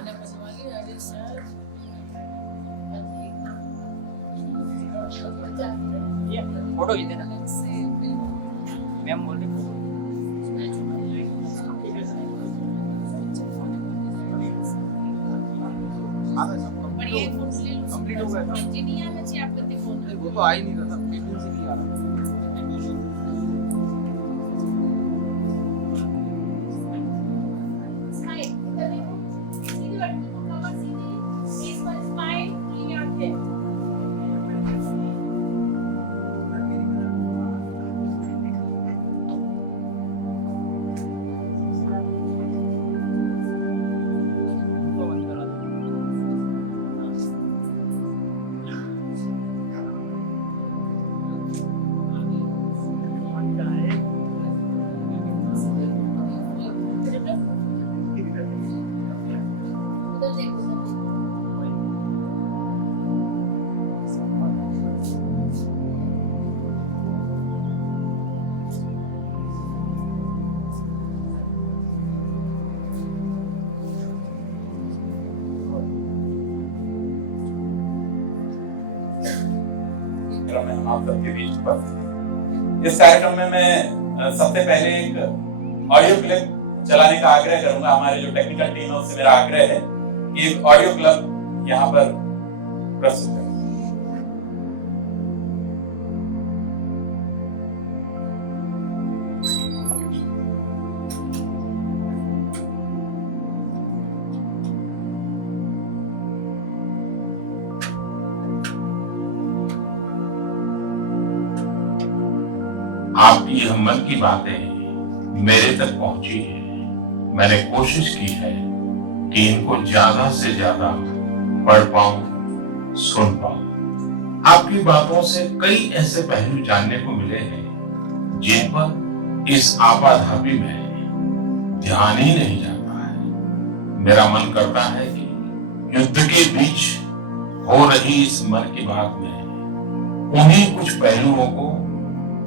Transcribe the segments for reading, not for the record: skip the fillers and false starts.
आने वाली अरे सर ये फोटो खींचे ना मैम बोल रही कंप्लीट हो गया था जी नहीं आना चाहिए आपका फोन वो तो आ ही नहीं रहा था मीटिंग से नहीं आ रहा में आप सबके बीच उपस्थित। इस कार्यक्रम में मैं सबसे पहले एक ऑडियो क्लिप चलाने का आग्रह करूंगा। हमारे जो टेक्निकल टीम है उससे मेरा आग्रह है कि एक ऑडियो क्लिप यहाँ पर प्रस्तुत करें। आपकी यह मन की बातें मेरे तक पहुंची है। मैंने कोशिश की है कि इनको ज्यादा से ज्यादा पढ़ पाऊं, सुन पाऊं। आपकी बातों से कई ऐसे पहलू जानने को मिले हैं जिन पर इस आपाधापी में ध्यान ही नहीं जाता है। मेरा मन करता है कि युद्ध के बीच हो रही इस मन की बात में उन्हीं कुछ पहलुओं को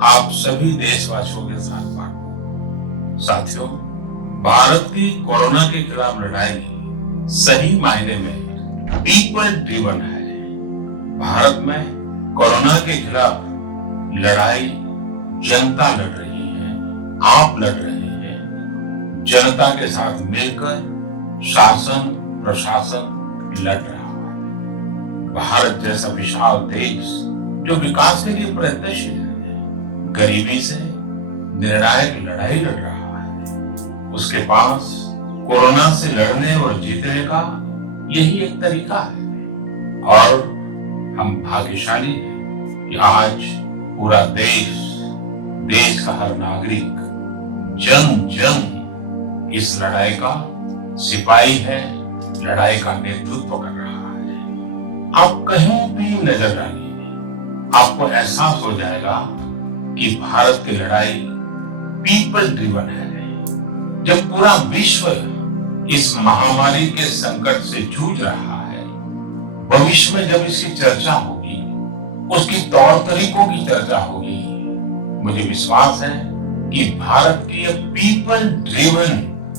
आप सभी देशवासियों के साथ बांटो। साथियों, भारत की कोरोना के खिलाफ लड़ाई सही मायने में पीपल ड्रिवन है। भारत में कोरोना के खिलाफ लड़ाई जनता लड़ रही है, आप लड़ रहे हैं। जनता के साथ मिलकर शासन प्रशासन लड़ रहा है। भारत जैसा विशाल देश जो विकास के लिए प्रयत्नशील है, गरीबी से निर्णायक लड़ाई लड़ रहा है। उसके पास कोरोना से लड़ने और जीतने का यही एक तरीका है। और हम भाग्यशाली हैं कि आज पूरा देश का हर नागरिक जन जन इस लड़ाई का सिपाही है, लड़ाई का नेतृत्व कर रहा है। आप कहीं भी नजर डालिए, आपको एहसास हो जाएगा कि भारत की लड़ाई पीपल ड्रिवन है। जब पूरा विश्व इस महामारी के संकट से जूझ रहा है, भविष्य में जब इसकी चर्चा होगी, उसकी तौर तरीकों की चर्चा होगी, मुझे विश्वास है कि भारत की यह पीपल ड्रिवन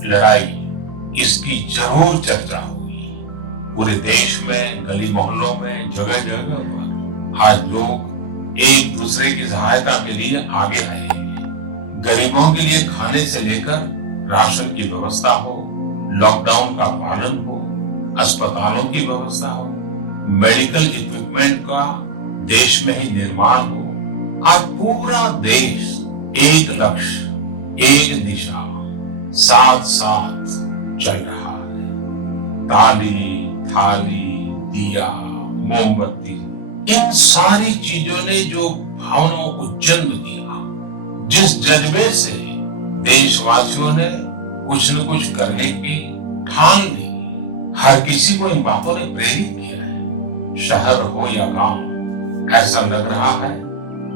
लड़ाई इसकी जरूर चर्चा होगी। पूरे देश में गली मोहल्लों में जगह जगह पर आज लोग एक दूसरे की सहायता के लिए आगे आए हैं। गरीबों के लिए खाने से लेकर राशन की व्यवस्था हो, लॉकडाउन का पालन हो, अस्पतालों की व्यवस्था हो, मेडिकल इक्विपमेंट का देश में ही निर्माण हो। आज पूरा देश एक लक्ष्य, एक दिशा साथ साथ चल रहा है। ताली, थाली, दिया, मोमबत्ती, इन सारी चीजों ने जो भावनाओं को जन्म दिया, जिस जज्बे से देशवासियों ने कुछ न कुछ करने की ठान ली, हर किसी को इन बातों ने प्रेरित किया है। शहर हो या गांव, ऐसा लग रहा है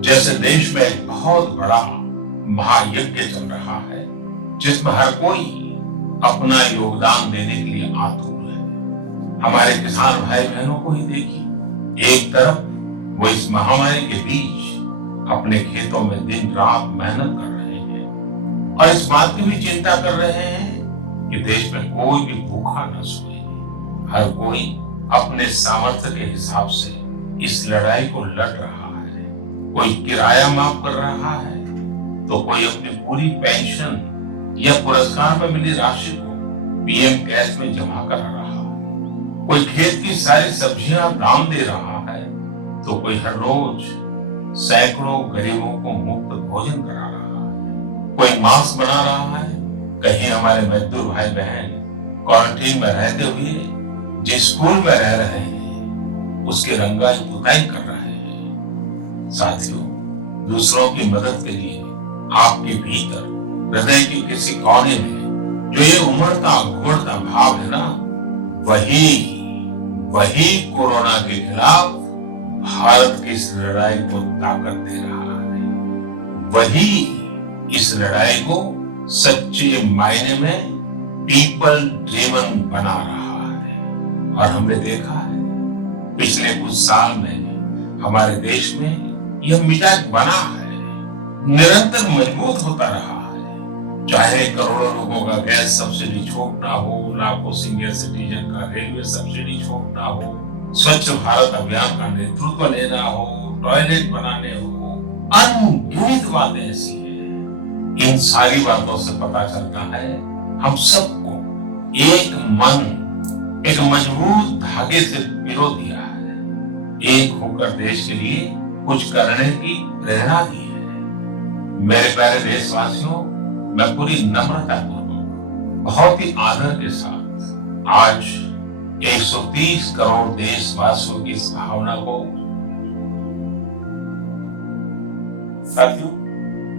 जैसे देश में एक बहुत बड़ा महायज्ञ चल रहा है, जिसमें हर कोई अपना योगदान देने के लिए आतुर है। हमारे किसान भाई बहनों को ही देखिए, एक तरफ वो इस महामारी के बीच अपने खेतों में दिन रात मेहनत कर रहे हैं और इस बात की भी चिंता कर रहे हैं कि देश में कोई भी भूखा न सोए। हर कोई अपने सामर्थ्य के हिसाब से इस लड़ाई को लड़ रहा है। कोई किराया माफ कर रहा है तो कोई अपनी पूरी पेंशन या पुरस्कार में मिली राशि को पीएम कैश में जमा करा रहा है। कोई खेत की सारी सब्जियां दान दे रहा है तो कोई हर रोज सैकड़ों गरीबों को मुफ्त भोजन करा रहा है। कोई मास्क बना रहा है, कहीं हमारे मजदूर भाई बहन क्वारंटीन में रहते हुए जिस स्कूल में रह रहे हैं उसके रंगाई पुताई कर रहे हैं। साथियों, दूसरों की मदद के लिए आपके भीतर हृदय की किसी कोने में जो ये उमड़ता घुमड़ता भाव है ना, वही कोरोना के खिलाफ भारत की इस लड़ाई को ताकत दे रहा है। वही इस लड़ाई को सच्चे मायने में पीपल ड्रिवन बना रहा है। और हमने देखा है पिछले कुछ साल में हमारे देश में यह मिजाज बना है, निरंतर मजबूत होता रहा है। चाहे करोड़ों लोगों का गैस सब्सिडी छोड़ना हो, लाखों सीनियर सिटीजन का रेलवे सब्सिडी छोड़ना हो, स्वच्छ भारत अभियान का नेतृत्व लेना हो, टॉयलेट बनाने हो, अनगिनत बातें ऐसी हैं। इन सारी बातों से पता चलता है हम सबको एक मन, एक मजबूत धागे से पिरो दिया है। एक होकर देश के लिए कुछ करने की प्रेरणा दी है। मेरे प्यारे देशवासियों, मैं पूरी नम्रता पूर्वक बहुत ही आदर के साथ आज 130 करोड़ देशवासियों की इस भावना को। साथियों,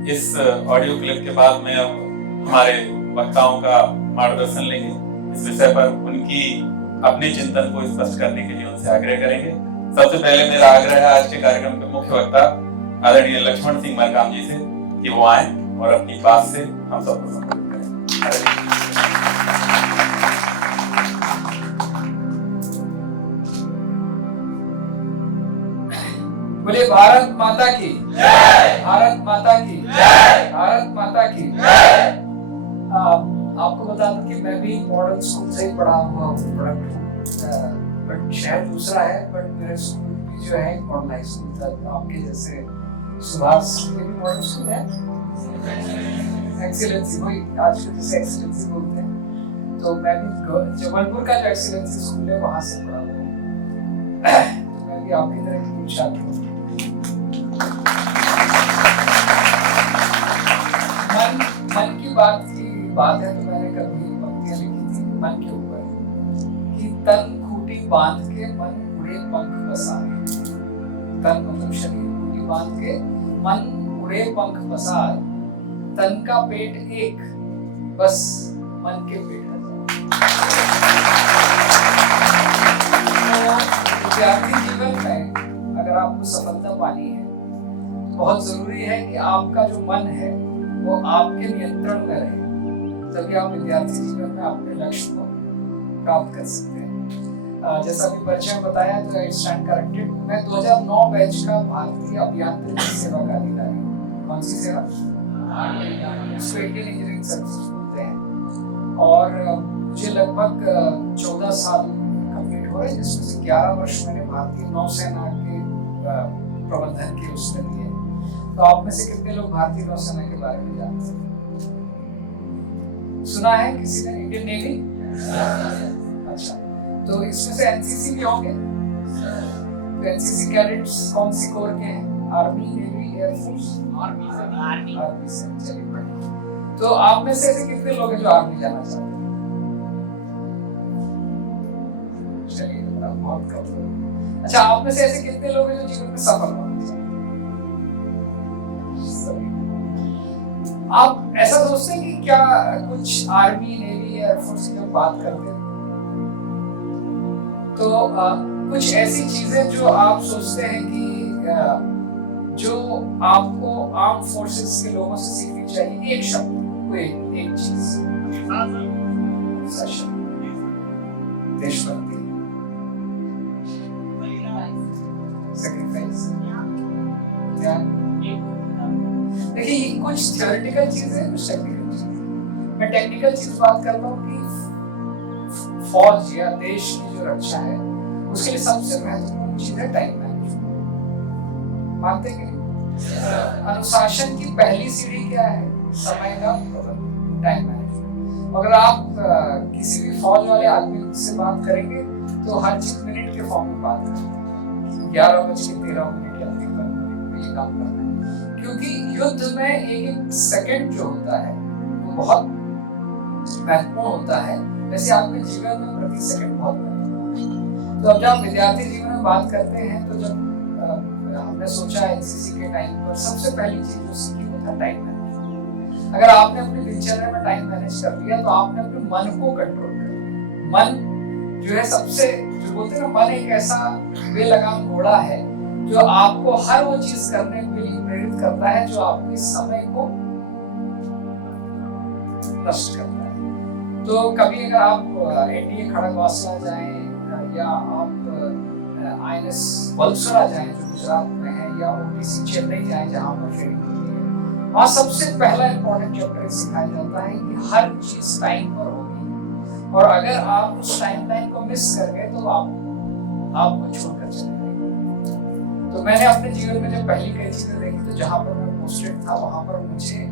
इस ऑडियो क्लिप के बाद में अब हमारे वक्ताओं का मार्गदर्शन लेंगे। इस विषय पर उनकी अपने चिंतन को स्पष्ट करने के लिए उनसे आग्रह करेंगे। सबसे पहले मेरा आग्रह है आज के कार्यक्रम के मुख्य वक्ता आदरणीय लक्ष्मण सिंह मरकाम जी से कि वो आए और अपनी बात से हम सबको संबोधित करें। बोले भारत माता की जय, भारत माता की जय, भारत माता की जय। आपको बता दूं कि मैं भी मॉडल स्कूल से ही पढ़ा हुआ हूँ, बट शहर दूसरा है, बट मेरे स्कूल भी जो है मॉडल हाई स्कूल था। आपके जैसे सुभाष के भी मॉडल स्कूल है, एक्सीलेंसी, वही आज के जैसे एक्सीलेंसी बोलते हैं। तो मैं भी जबलपुर का जो एक्सीलेंसी स्कूल है वहां से पढ़ा हुआ हूँ। तो मैं भी आपकी तरह की छात्र हूँ। मन की बात है तो मैंने कभी पंक्तियां लिखी थी मन के ऊपर कि तन खूटी बांध के मन उड़े पंख पसार। तन मतलब शरीर, खूटी बांध के मन उड़े पंख पसार। तन का पेट एक, बस मन के पेट हजार। तो विद्यार्थी जीवन में अगर आपको सफलता पानी है, बहुत जरूरी है कि आपका जो मन है वो आपके नियंत्रण में रहे, तभी आप विद्यार्थी जीवन में अपने लक्ष्य को प्राप्त कर सकते हैं। जैसा कि परिचय में बताया तो आई स्टैंड करेक्टेड, मैं 2009 बैच का भारतीय अभियांत्रिकी सेवा का अधिकारी हूँ। कौन सी सेवा? इसको इंडियन इंजीनियरिंग सर्विसेज बोलते हैं। और मुझे लगभग 14 साल कंप्लीट हो रहे, जिसमें से 11 वर्ष मैंने भारतीय नौसेना के प्रबंधन के उसमें दिए। तो आप में से कितने लोग भारतीय नौसेना के बारे में जानते हैं? सुना है किसी ने? Indian navy? अच्छा, तो इसमें से एनसीसी भी होंगे। तो एनसीसी कैडेट्स कौन सी कोर के हैं? Army, navy, air force? आर्मी से। चलिए बढ़िया। तो आप में से ऐसे कितने लोग हैं जो आर्मी जाना चाहते हैं? चलिए, बहुत कम लोग। अच्छा, आप में से ऐसे कितने लोग हैं जो जीवन में सफल होना चाहते हैं? आप ऐसा सोचते हैं कि क्या कुछ आर्मी, नेवी, एयरफोर्स की जब बात करते हैं तो कुछ ऐसी चीजें जो आप सोचते हैं कि जो आपको आर्म फोर्सेस के लोगों से सीखनी चाहिए? एक शब्द, कोई एक चीज। देशभक्ति, सैक्रिफाइस, त्याग। देखिए, ये कुछ थ्योरेटिकल चीजें, कुछ टेक्निकल चीजें। मैं टेक्निकल चीज बात करता हूँ कि फौज या देश की जो रक्षा है उसके लिए सबसे महत्वपूर्ण चीज है टाइम मैनेजमेंट। मानते कि अनुशासन की पहली सीढ़ी क्या है? समय का प्रबंधन, टाइम मैनेजमेंट। अगर आप किसी भी फौज वाले आदमी से बात करेंगे तो हर चीज मिनट के फॉर्म में बात करेंगे, 11:13 या 13 मिनट ये काम करना है, क्योंकि युद्ध में एक सेकंड जो होता है वो बहुत महत्वपूर्ण होता है। वैसे आपके जीवन में प्रति सेकंड बहुत महत्वपूर्ण है। तो अब जब आप विद्यार्थी जीवन में बात करते हैं तो जब हमने सोचा एनसीसी के टाइम पर सबसे पहली चीज जो सीखी वो था टाइम मैनेजमेंट। अगर आपने अपनी दिनचर्या में टाइम मैनेज कर लिया तो आपने अपने मन को कंट्रोल कर लिया। मन जो है सबसे, जो बोलते हैं ना, मन एक ऐसा बेलगाम घोड़ा है जो आपको हर वो चीज करने के लिए प्रेरित करता है जो आपके समय को नष्ट करता है। तो कभी अगर आप एनडीए खड़गवासला जाएं या आप आईएनएस बलसुरा जाएं जो गुजरात में है, या ओटीसी चेन्नई जाएं जहां पर ट्रेनिंग होती है, वहां सबसे पहला इंपॉर्टेंट चैप्टर सिखाया जाता है कि हर चीज टाइम पर होगी और अगर आप उस टाइमलाइन को मिस कर गए तो आपको छोड़कर चले जाएंगे। तो मैंने अपने जीवन में जब पहली कई चीजें देखी तो जहां पर मैं पोस्टेड था वहां पर मुझे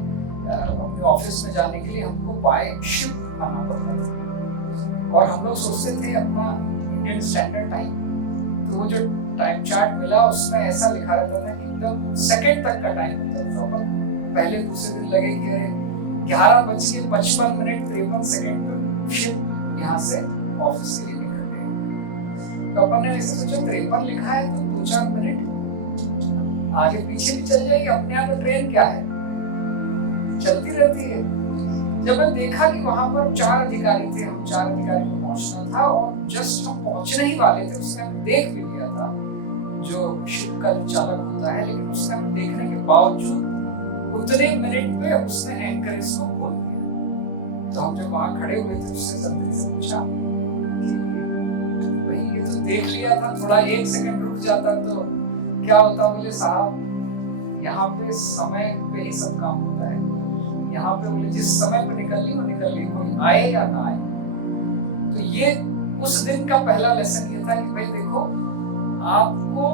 अपने ऑफिस में जाने के लिए हमको बाय शिप आना पड़ता था और हम लोग सोचते थे अपना इंडियन स्टैंडर्ड टाइम, तो वो जो टाइम चार्ट मिला उसमें ऐसा लिखा रहता था कि एकदम सेकंड तक का टाइम होता था। और पहले दूसरे दिन लगे कि अरे 11:55 पर शिप यहाँ से ऑफिस के लिए निकल गए। तो अपन ने ऐसे सोचा 53 लिखा है तो 2-4 मिनट आगे पीछे भी चल जाएगी, अपने यहाँ तो ट्रेन क्या है चलती रहती है। जब मैं देखा कि वहां पर 4 अधिकारी थे, हम 4 अधिकारी को पहुंचना था और जस्ट हम पहुंचने ही वाले थे, उसने हमें देख भी लिया था जो शिप का चालक होता है, लेकिन उसने हमें देखने के बावजूद उतने मिनट पे उसने एंकरेज को खोल दिया। तो हम जब वहां खड़े हुए थे उससे जल्दी से पूछा कि भाई ये तो देख लिया था, थोड़ा 1 सेकंड रुक जाता तो क्या होता? बोले साहब यहाँ पे समय पे ही सब काम होता है, यहाँ पे बोले जिस समय पे निकलनी वो निकल गई, कोई आए या ना आए। तो ये उस दिन का पहला लेसन ये था कि भाई देखो आपको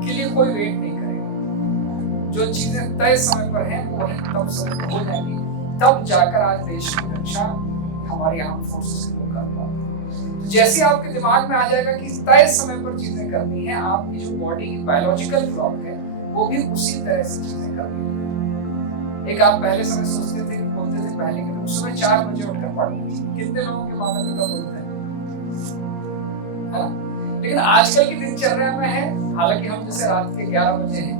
के लिए कोई वेट नहीं करेगा, जो चीजें तय समय पर हैं वो ही तब समय हो जाएंगी, तब जाकर आज देश की रक्षा हमारी आर्म फोर्सेस के लोग कर पाते हैं। तो जैसे आपके दिमाग में आ जाएगा कि तय समय पर चीजें करनी है, आपकी जो बॉडी की बायोलॉजिकल क्लॉक है वो भी उसी तरह से चीजें करनी है। एक आप पहले समय सोचते थे, बोलते थे पहले के लोग सुबह 4 बजे उठकर पढ़ते, कितने लोगों के माता पिता बोलते हैं, है ना? लेकिन आजकल की दिनचर्या में है, हालांकि हम जैसे रात के 11 बजे हैं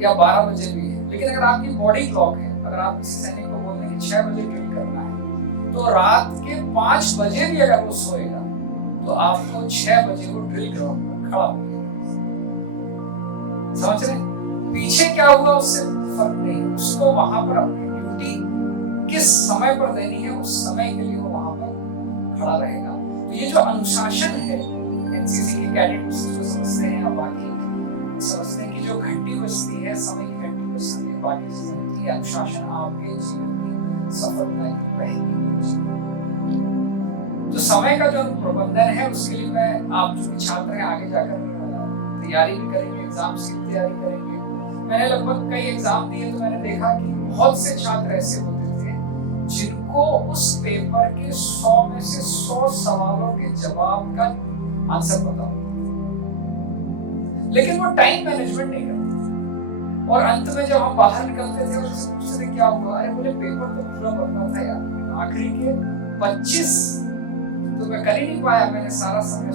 या 12 बजे भी है, लेकिन अगर आपकी बॉडी क्लॉक है, अगर आप किसी सैनिक को बोलते हैं कि 6 बजे ड्रिल करना है तो रात के 5 बजे भी अगर वो सोएगा तो आपको 6 बजे वो ड्रिल ग्राउंड पर खड़ा होगा। समझ रहे? पीछे क्या हुआ उससे फर्क नहीं, उसको वहां पर अपनी ड्यूटी किस समय पर देनी है उस समय के लिए वो वहां पर खड़ा रहेगा। तो ये जो अनुशासन है एनसीसी के कैडेट्स जो समझते हैं, बाकी समझते हैं कि जो घंटी बजती है, समय की घंटी बजती है, बाकी चीजें होती है, अनुशासन आपके जीवन की सफलता की पहली तो समय का जो प्रबंधन है उसके लिए मैं आप जो भी छात्र हैं आगे जाकर तैयारी भी करेंगे, एग्जाम्स की तैयारी करेंगे। मैंने लगभग कई एग्जाम दिए तो मैंने देखा कि बहुत से छात्र ऐसे होते थे जिनको उस पेपर के 100 में से 100 सवालों के जवाब का आंसर पता होता, लेकिन वो टाइम मैनेजमेंट नहीं करते थे। और अंत में जब हम बाहर निकलते थे उससे पूछते थे क्या हुआ, अरे बोले पेपर तो पूरा बनना था यार, आखिरी के 25 तो मैं कर ही नहीं पाया, मैंने सारा समय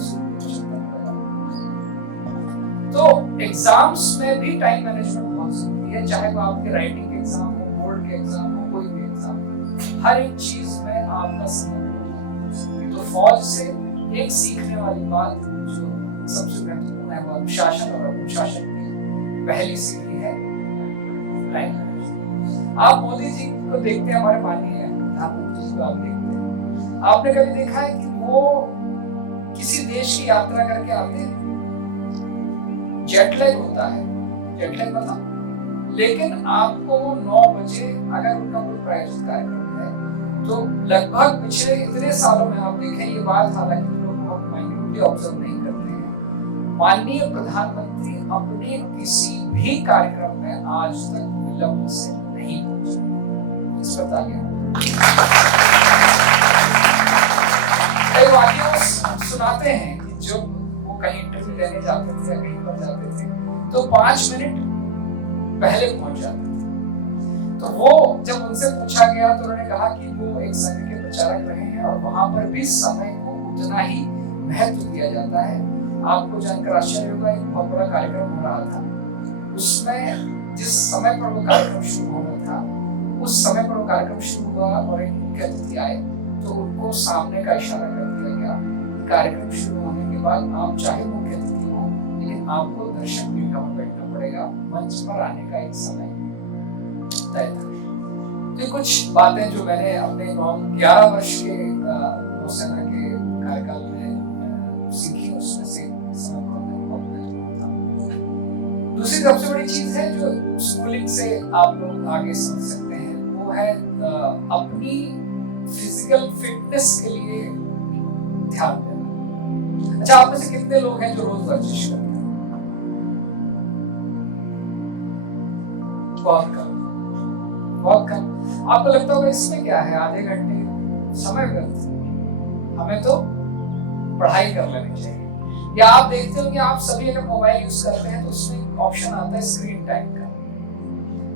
तो एग्जाम्स में भी टाइम मैनेजमेंट बहुत जरूरी है, चाहे वो आपके राइटिंग एग्जाम हो, बोर्ड के एग्जाम हो, कोई भी एग्जाम, हर एक चीज में आपका समय। तो फौज से एक सीखने वाली बात जो सबसे महत्वपूर्ण है वो अनुशासन, और अनुशासन की पहली सीढ़ी है टाइम मैनेजमेंट। आप मोदी जी को देखते हैं, हमारे माननीय प्रधानमंत्री जी को आप देखते हैं, आपने कभी देखा है कि वो किसी देश की यात्रा करके आते हैं? जेटलैग होता है, जेटलैग मतलब, लेकिन आपको 9 बजे अगर उनका कोई प्रायोजित कार्यक्रम है तो लगभग पिछले इतने सालों में आप देखें, ये बात हालांकि लोग बहुत माइन्यूटली ऑब्जर्व नहीं करते हैं, माननीय प्रधानमंत्री अपने किसी भी कार्यक्रम में आज तक विलंब से नहीं पहुंचे। इस पर तालियां। कई वाक्य सुनाते हैं कि जब वो कहीं इंटरव्यू देने जाते थे या कहीं पर जाते थे तो 5 मिनट पहले पहुंच जाते थे। तो वो जब उनसे पूछा गया तो उन्होंने कहा कि वो एक संघ के प्रचारक रहे हैं और वहां पर भी समय को उतना ही महत्व दिया जाता है। आपको जानकर आश्चर्य होगा, एक बहुत बड़ा कार्यक्रम हो रहा था, उसमें जिस समय पर वो कार्यक्रम शुरू होना था उस समय पर वो कार्यक्रम शुरू हुआ और एक मुख्य अतिथि आए तो उनको सामने का इशारा कर दिया गया। कार्यक्रम शुरू होने के बाद आप चाहे मुख्य अतिथि हो लेकिन आपको दर्शक पीठ में बैठना पड़ेगा, मंच पर आने का एक समय तय था। तो कुछ बातें जो मैंने अपने 11 वर्ष के नौसेना के कार्यकाल में सीखी, उसमें से समय प्रबंधन बहुत महत्वपूर्ण था। दूसरी सबसे बड़ी चीज है जो स्कूलिंग से आप लोग आगे समझ सकते हैं, वो है अपनी फिजिकल फिटनेस के लिए ध्यान देना। अच्छा, आप में से कितने लोग हैं जो रोज वर्जिश करते हैं? बहुत कम, बहुत कम। आपको लगता होगा इसमें क्या है, आधे घंटे समय व्यर्थ, हमें तो पढ़ाई कर लेनी चाहिए। या आप देखते हो कि आप सभी अगर मोबाइल यूज करते हैं तो उसमें ऑप्शन आता है स्क्रीन टाइम का।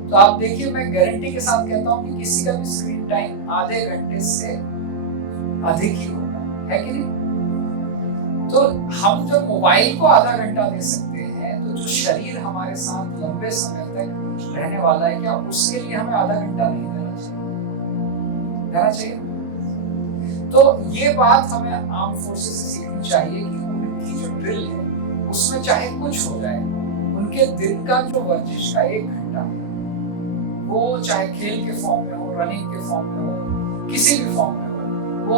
तो आप देखिए, मैं गारंटी के साथ कहता हूं कि किसी का भी स्क्रीन टाइम आधे घंटे से अधिक ही होगा, है कि नहीं? तो हम जब मोबाइल को आधा घंटा दे सकते हैं तो जो शरीर हमारे साथ लंबे समय तक रहने वाला है, क्या उसके लिए हमें आधा घंटा नहीं देना चाहिए? तो ये बात हमें आर्म फोर्सेस से सीखनी चाहिए कि उनकी जो ड्रिल है उसमें चाहे कुछ हो जाए, उनके दिन का जो वर्जिश का 1 घंटा है वो चाहे खेल के फॉर्म में हो, रनिंग के फॉर्म में हो, किसी भी फॉर्म में हो, वो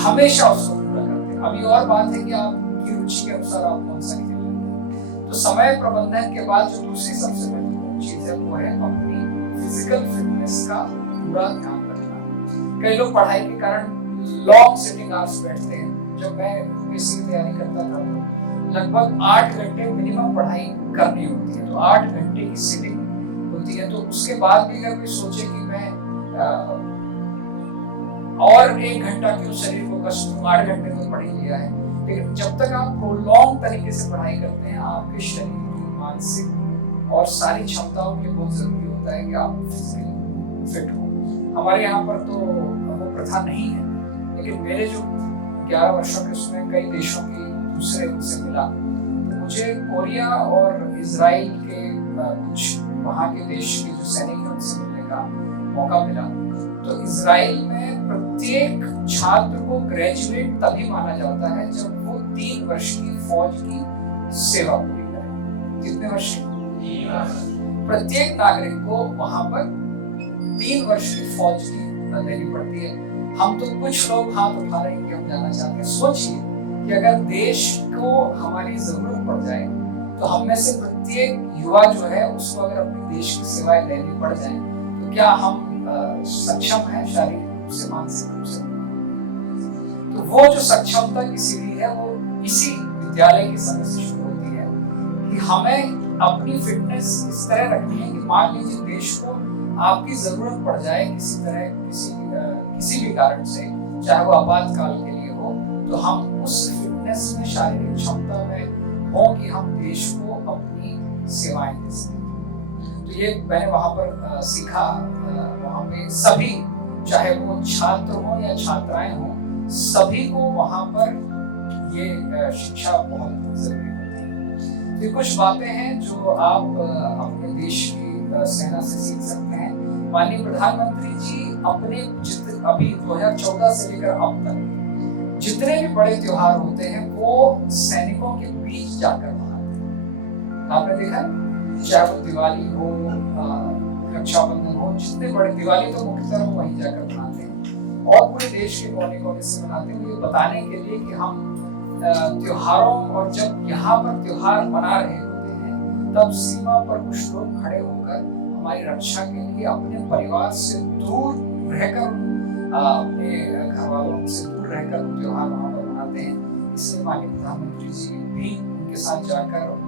हमेशा उसको पूरा करते हैं। अभी और बात है कि आपकी रुचि के अनुसार आप कौन सा खेल लेते हैं। तो समय प्रबंधन के बाद जो दूसरी सबसे महत्वपूर्ण चीज है वो है अपनी फिजिकल फिटनेस का पूरा ध्यान रखना। कई लोग पढ़ाई के कारण लॉन्ग सिटिंग आवर्स बैठते हैं। जब मैं यूपीएससी की तैयारी करता था तो लगभग 8 घंटे मिनिमम पढ़ाई करनी होती है। तो 8 घंटे की सिटिंग होती है। तो उसके बाद भी अगर कोई सोचे कि मैं और 1 घंटा क्यों शरीर को कष्ट दूं, 8 घंटे तो पढ़ ही लिया है। लेकिन जब तक आप प्रोलॉन्ग तरीके से पढ़ाई करते हैं, आपके शरीर की मानसिक और सारी क्षमताओं के लिए बहुत जरूरी होता है कि आप फिजिकली फिट हो। हमारे यहाँ पर तो वो प्रथा नहीं है, लेकिन मेरे जो 11 वर्षों के उसमें कई देशों के दूसरे उनसे मिला, तो मुझे कोरिया और इजराइल के कुछ वहाँ के देश के जो सैनिक हैं उनसे मिलने का मौका मिला। तो इजराइल में प्रत्येक छात्र को ग्रेजुएट तभी माना जाता है जब वो 3 वर्ष की फौज की सेवा पूरी करे। कितने वर्ष? 3 वर्ष। प्रत्येक नागरिक को वहां पर 3 वर्ष की फौज की देनी पड़ती है। हम तो कुछ लोग हाथ उठा रहे हैं कि हम जाना चाहते हैं। सोचिए कि अगर देश को हमारी जरूरत पड़ जाए तो हम में से प्रत्येक युवा जो है उसको अगर अपने देश की सेवाएं देनी पड़ जाए तो क्या हम सक्षम है शारीरिक रूप से, मानसिक रूप से? तो वो जो सक्षमता की सीढ़ी है वो इसी विद्यालय के समय से शुरू होती है कि हमें अपनी फिटनेस इस तरह रखनी है कि मान लीजिए देश को आपकी जरूरत पड़ जाए किसी तरह, किसी भी कारण से, चाहे वो आपातकाल के लिए हो, तो हम उस फिटनेस में, शारीरिक क्षमता में हो कि हम देश को अपनी सेवाएं दे सकें। तो ये मैंने वहां पर सीखा। वहां पे सभी, चाहे वो छात्र हो या छात्राएं हो, सभी को वहां पर ये शिक्षा बहुत जरूरी होती है। तो ये कुछ बातें हैं जो आप अपने देश की सेना से सीख सकते हैं। माननीय प्रधानमंत्री जी अपने अभी 2014 से लेकर अब तक जितने भी बड़े त्योहार होते हैं वो सैनिकों के बीच जाकर मनाते हैं। आपने देखा, चाहे वो दिवाली हो, रक्षाबंधन हो, जितने बड़े, दिवाली तो मुख्यतः वो वहीं जाकर मनाते हैं और पूरे देश के कोने कोने से मनाते हैं, ये बताने के लिए कि हम त्योहारों, और जब यहाँ पर त्योहार मना रहे होते हैं तब सीमा पर कुछ लोग खड़े होकर हमारी रक्षा के लिए अपने परिवार से दूर रहकर अपने घर वालों से दूर रहकर त्योहार वहाँ पर मनाते हैं। इसलिए माननीय प्रधानमंत्री जी भी उनके साथ जाकर और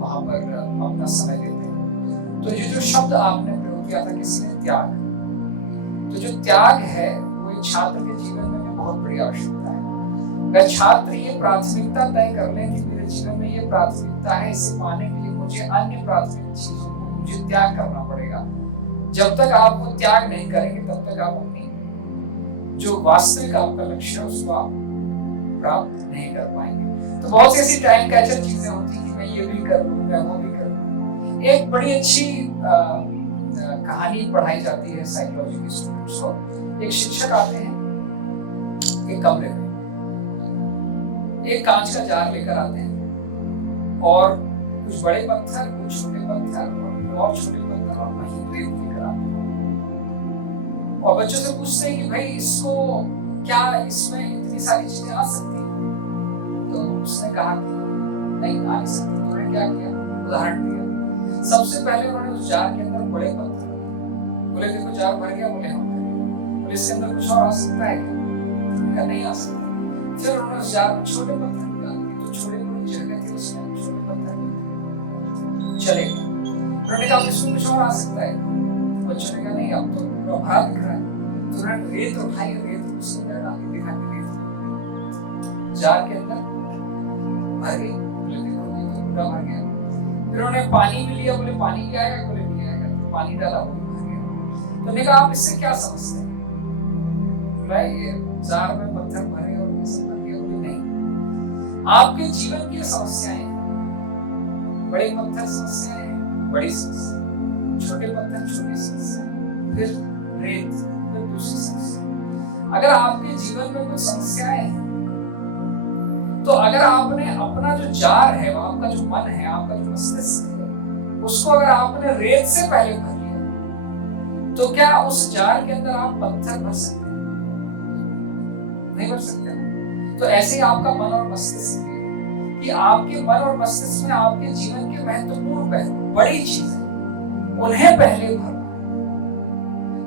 वहाँ पर अपना समय देते हैं। तो ये जो शब्द आपने प्रयोग किया था किसी ने, त्याग, तो जो त्याग है वो एक छात्र के जीवन में भी बहुत बड़ी आवश्यकता है। अगर छात्र ये प्राथमिकता तय कर लें कि मेरे जीवन में ये प्राथमिकता है, इसे पाने के लिए मुझे अन्य प्राथमिक चीजों को मुझे त्याग करना पड़ेगा। जब तक आप वो त्याग नहीं करेंगे तब तक आप अपनी जो वास्तविक आपका लक्ष्य है उसको आप प्राप्त नहीं कर पाएंगे। तो बहुत सी ऐसी टाइम कैचर चीजें होती कि मैं ये भी कर लूं, मैं वो भी कर लूं। एक बड़ी अच्छी कहानी पढ़ाई जाती है साइकोलॉजी के स्टूडेंट्स को। एक शिक्षक आते हैं एक कमरे में, एक कांच का जार लेकर आते हैं और कुछ बड़े पत्थर, कुछ छोटे पत्थर और छोटे पत्थर और वहीं रेत लेकर आते हैं और बच्चों से पूछते हैं कि भाई इसको क्या इसमें इतनी सारी चीजें आ सकती हैं? तो उसने कहा कि नहीं आ नहीं सकती। उन्होंने क्या किया, उदाहरण दिया। सबसे पहले उन्होंने उस जार के अंदर बड़े पत्थर बोले, देखो जार भर गया, बोले हाँ। बोले इसके अंदर कुछ और आ सकता है क्या? नहीं आ सकता। फिर उन्होंने उस जार में छोटे पत्थर निकाले, तो छोटे बड़ी जगह थी उसमें छोटे पत्थर चले गए। उन्होंने कहा इसमें कुछ और आ सकता है? बच्चों ने कहा नहीं, अब तो पूरा भरा दिख रहा है। तो उन्होंने रेत उठाई, रेत उसके अंदर डाली, देखा कि रेत जार के अंदर भर गई। बोले देखो ये तो पूरा भर गया। फिर उन्होंने पानी भी लिया, बोले पानी भी आएगा? बोले नहीं आएगा। तो पानी डाला, वो भी भर गया। तो उन्होंने कहा आप इससे क्या समझते हैं? बोला ये जार में पत्थर भरे और ये सब भर गया। बोले नहीं, आपके जीवन की समस्याएं हैं, बड़े पत्थर समस्याएं हैं, बड़ी समस्या, छोटे पत्थर छोटी समस्या, फिर रेत, फिर दूसरी समस्या। अगर आपके जीवन में कुछ समस्याएं हैं तो अगर आपने अपना जो जार है, आपका जो मन है, आपका जो मस्तिष्क है, उसको अगर आपने रेत से पहले भर लिया तो क्या उस जार के अंदर आप पत्थर भर सकते हैं? नहीं भर सकते। तो ऐसे ही आपका मन और मस्तिष्क है कि आपके मन और मस्तिष्क में आपके जीवन के महत्वपूर्ण पहलू, बड़ी चीजें, उन्हें पहले भरना।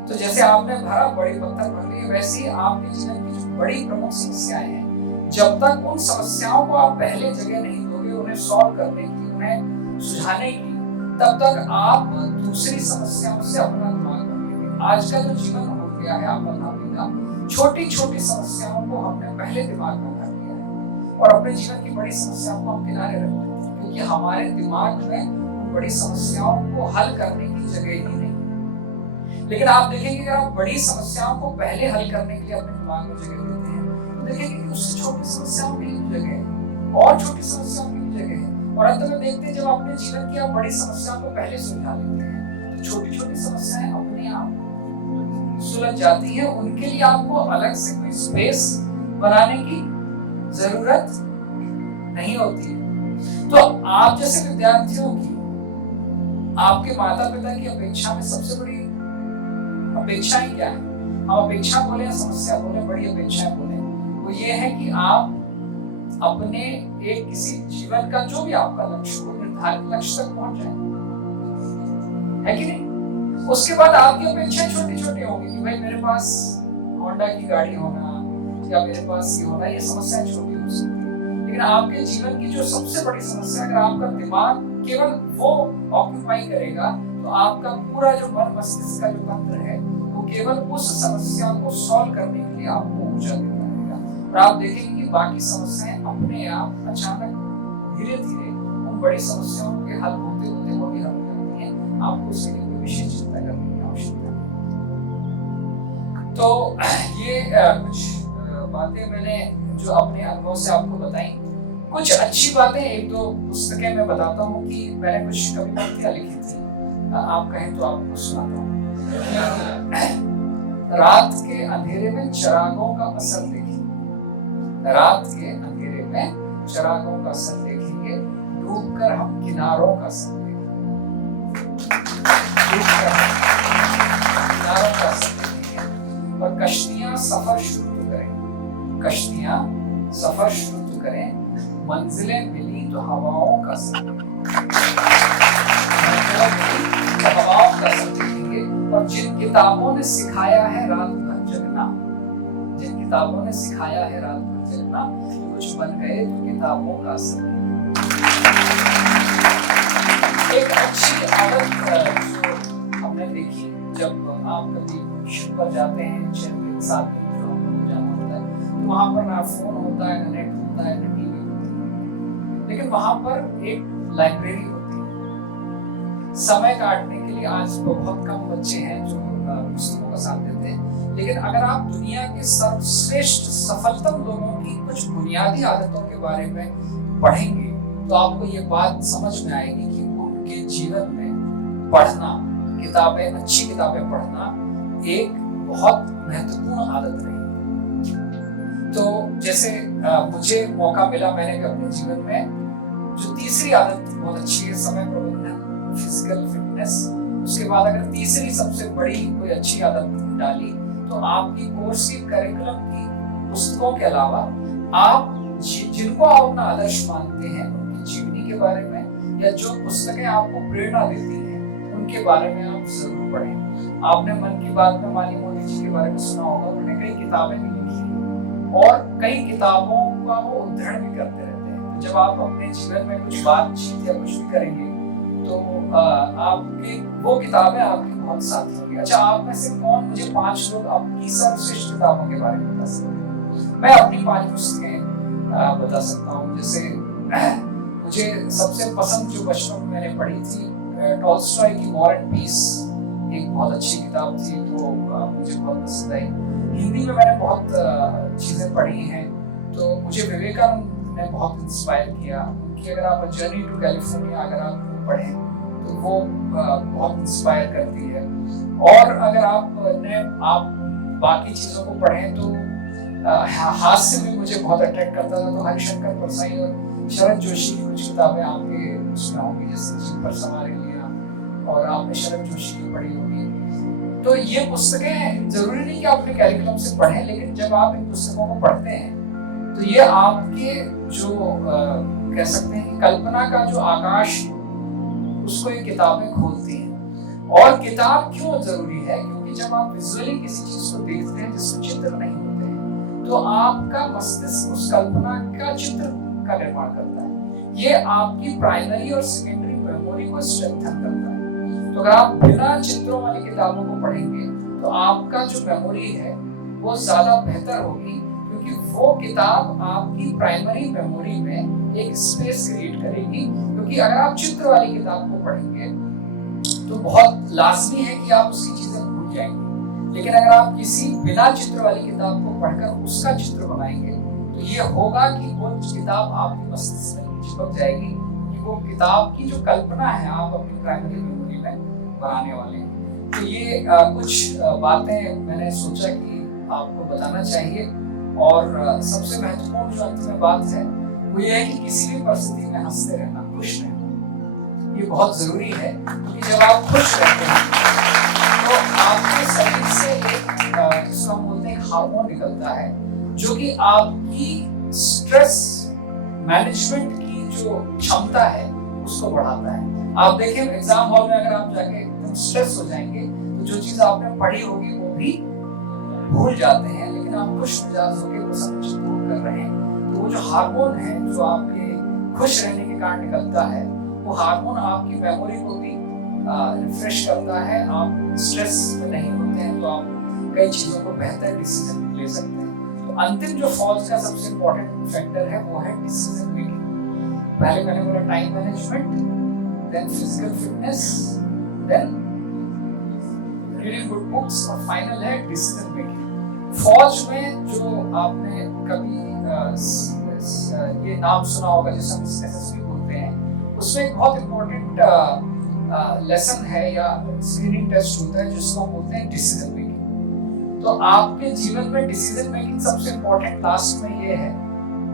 तो जैसे आपने भरा, बड़े पत्थर भर लिए, वैसे ही आपके जीवन की जो बड़ी प्रमुख समस्याएं हैं, जब तक उन समस्याओं को आप पहले जगह नहीं दोगे उन्हें सॉल्व करने की, उन्हें सुलझाने की, तब तक आप दूसरी समस्याओं से अपना दिमाग भरेंगे। आज का जो जीवन हो गया है आप बताओ, छोटी छोटी समस्याओं को हमने पहले दिमाग में भर लिया है और अपने जीवन की बड़ी समस्याओं को हम किनारे रख देते हैं, क्योंकि हमारे दिमाग में उन बड़ी समस्याओं को हल करने की जगह ही नहीं। लेकिन आप देखेंगे अगर आप बड़ी समस्याओं को पहले हल करने के लिए अपने दिमाग में जगह देते हैं तो देखेंगे कि उससे छोटी समस्याओं की जगह है और छोटी समस्याओं की जगह है, और अंत में देखते हैं जब अपने जीवन की आप बड़ी समस्याओं को पहले सुलझा लेते हैं तो छोटी छोटी समस्याएं अपने आप सुलझ जाती हैं। उनके लिए आपको अलग से कोई स्पेस बनाने की जरूरत नहीं होती। तो आप जैसे विद्यार्थियों की, आपके माता पिता की अपेक्षा में सबसे बड़ी अपेक्षाएं क्या है? हम अपेक्षा बोले, समस्या बोले, बड़ी अपेक्षाएं बोले, वो ये है कि आप अपने एक किसी जीवन का जो भी आपका लक्ष्य हो, निर्धारित लक्ष्य तक पहुंच जाए, है कि नहीं? उसके बाद आपकी अपेक्षाएं छोटी छोटी होंगी कि भाई मेरे पास होंडा की गाड़ी होना या मेरे पास ये होना, ये समस्याएं छोटी हो सकती है। लेकिन आपके जीवन की जो सबसे बड़ी समस्या, अगर आपका दिमाग केवल वो ऑक्यूपाई करेगा तो आपका पूरा जो मन मस्तिष्क का जो तंत्र है वो केवल उस समस्या को सॉल्व करने के लिए आपको ऊर्जा देता रहेगा, और आप देखेंगे कि बाकी समस्याएं अपने आप अचानक धीरे धीरे उन बड़ी समस्याओं के हल होते होते वो भी हल हो जाती हैं। आपको उसके लिए कोई विशेष चिंता करने की आवश्यकता नहीं। तो ये कुछ बातें मैंने जो अपने अनुभव से आपको बताई। कुछ अच्छी बातें, एक दो पुस्तकें मैं बताता हूँ कि मैंने कुछ कविताएं लिखी थी, आप कहें तो आपको सुनाता हूँ। रात के अंधेरे में चिरागों का असर देखिए, रात के अंधेरे में चिरागों का असर देखेंगे, डूबकर हम किनारों का असर देखेंगे, किनारों का असर देखेंगे। और कश्तियां सफर शुरू तो करें, कश्तियां सफर शुरू तो करें, मंजिलें मिली तो हवाओं का असर देखेंगे, मंजिलें मिली तो हवाओं का असर देखेंगे। और जिन किताबों ने सिखाया है रात भर जगना, जिन किताबों ने सिखाया है रात भर जगना, कुछ बन गए तो किताबों का असर। एक अच्छी आदत जो हमने देखी, जब आप कभी शिप पर जाते हैं 6 दिन 7 दिन जो हमको जाना होता है, तो वहां पर ना फोन होता है, ना नेट होता है, ना टीवी होती है, लेकिन वहां पर एक लाइब्रेरी होती है। समय काटने के लिए आज बहुत कम बच्चे हैं जो पुस्तकों का साथ देते हैं, लेकिन अगर आप दुनिया के सर्वश्रेष्ठ सफलतम लोगों की कुछ बुनियादी आदतों के बारे में पढ़ेंगे तो आपको ये बात समझ में आएगी कि उनके जीवन में पढ़ना, किताबें, अच्छी किताबें पढ़ना एक बहुत महत्वपूर्ण आदत रही। तो जैसे मुझे मौका मिला, मैंने भी अपने जीवन में जो तीसरी आदत बहुत अच्छी है, समय प्रबंधन, फिजिकल फिटनेस, उसके बाद अगर तीसरी सबसे बड़ी कोई अच्छी आदत डाली तो आपकी कोर्स की करिकुलम की पुस्तकों के अलावा आप जिनको आप अपना आदर्श मानते हैं उनकी जीवनी के बारे में या जो पुस्तकें आपको प्रेरणा देती हैं उनके बारे में आप जरूर पढ़ें। आपने मन की बात में माली मोदी जी के बारे में सुना होगा, उन्होंने कई किताबें भी लिखी और कई किताबों का वो उद्धरण भी करते रहते हैं। तो जब आप अपने जीवन में कुछ बातचीत या कुछ भी करेंगे तो आपकी वो किताबें आपकी बहुत साथी होंगी। अच्छा, आप में से कौन मुझे 5 लोग आपकी सर्वश्रेष्ठ किताबों के बारे में बता सकते हैं? मैं अपनी 5 पुस्तकें बता सकता हूँ। जैसे मुझे सबसे पसंद जो बचपन में मैंने पढ़ी थी, टॉल्स्टॉय की वॉर एंड पीस, एक बहुत अच्छी किताब थी, तो मुझे बहुत पसंद आई। हिंदी में मैंने बहुत चीज़ें पढ़ी हैं, तो मुझे विवेकानंद ने बहुत इंस्पायर किया। उनकी अगर आप जर्नी टू कैलिफोर्निया अगर आप पढ़ें तो वो बहुत इंस्पायर करती है। और अगर आप बाकी चीज़ों को पढ़ें तो हास्य में मुझे बहुत अट्रैक्ट करता था, तो हरिशंकर परसाई और शरद जोशी की कुछ किताबें आपके उसमें होंगी, जैसे जीप पर सवारी लिया, और आपने शरद जोशी की पढ़ी होगी। तो ये पुस्तकें जरूरी नहीं कि आप अपने कैरिकुलम से पढ़ें, लेकिन जब आप इन पुस्तकों को पढ़ते हैं तो ये आपके जो कह सकते हैं कि कल्पना का जो आकाश उसको ये किताबें खोलती हैं। और किताब क्यों जरूरी है? क्योंकि जब आप विजुअली किसी चीज को देखते हैं जिसमें चित्र नहीं होते हैं, तो आपका मस्तिष्क उस कल्पना का चित्र का निर्माण करता है। ये आपकी प्राइमरी और सेकेंडरी मेमोरी को स्ट्रेंथन करता है। तो अगर आप बिना चित्रों वाली किताबों को पढ़ेंगे तो आपका जो मेमोरी है वो ज्यादा बेहतर होगी, क्योंकि वो किताब आपकी प्राइमरी मेमोरी में एक स्पेस क्रिएट करेगी। क्योंकि अगर आप चित्र वाली किताब को पढ़ेंगे तो बहुत लाजमी है कि आप उसकी चीजें भूल जाएंगे, लेकिन अगर आप किसी बिना चित्र वाली किताब को पढ़कर उसका चित्र बनाएंगे तो ये होगा कि वो किताब आपके मस्तिष्क में चिपक जाएगी, कि वो किताब की जो कल्पना है आप अपनी प्राइमरी मेमोरी में बनाने वाले हैं। तो ये कुछ बातें मैंने सोचा कि आपको बताना चाहिए। और सबसे महत्वपूर्ण जो अंत में बात है वो ये है कि किसी भी परिस्थिति में हंसते रहना, खुश रहना, ये बहुत जरूरी है। क्योंकि जब आप खुश रहते हैं तो आपके शरीर से एक जिसको हम बोलते हैं हार्मोन निकलता है, जो कि आपकी स्ट्रेस मैनेजमेंट की जो क्षमता है उसको बढ़ाता है। आप देखें एग्जाम हॉल में अगर आप जाके एकदम स्ट्रेस हो जाएंगे तो जो चीज आपने पढ़ी होगी वो भी भूल जाते हैं, लेकिन आप खुश मिजाज होकर सब कुछ दूर कर रहे हैं तो वो जो हार्मोन है जो आपके खुश रहने के कारण निकलता है, वो हार्मोन आपकी मेमोरी को भी रिफ्रेश करता है। आप स्ट्रेस में नहीं होते हैं तो आप कई चीजों को बेहतर डिसीजन ले सकते हैं। तो अंतिम जो फॉज का सबसे इम्पोर्टेंट फैक्टर है वो है डिसीजन मेकिंग। पहले मैंने बोला time management, then physical fitness, then reading good books, और फाइनल है डिसीजन मेकिंग। फौज में जो आपने कभी ये नाम सुना होगा जिसे हम एसएसबी बोलते हैं, उसमें एक बहुत इम्पोर्टेंट लेसन है या स्क्रीनिंग टेस्ट होता है जिसको हम बोलते हैं डिसीजन मेकिंग। तो आपके जीवन में डिसीजन मेकिंग सबसे इम्पोर्टेंट लास्ट में ये है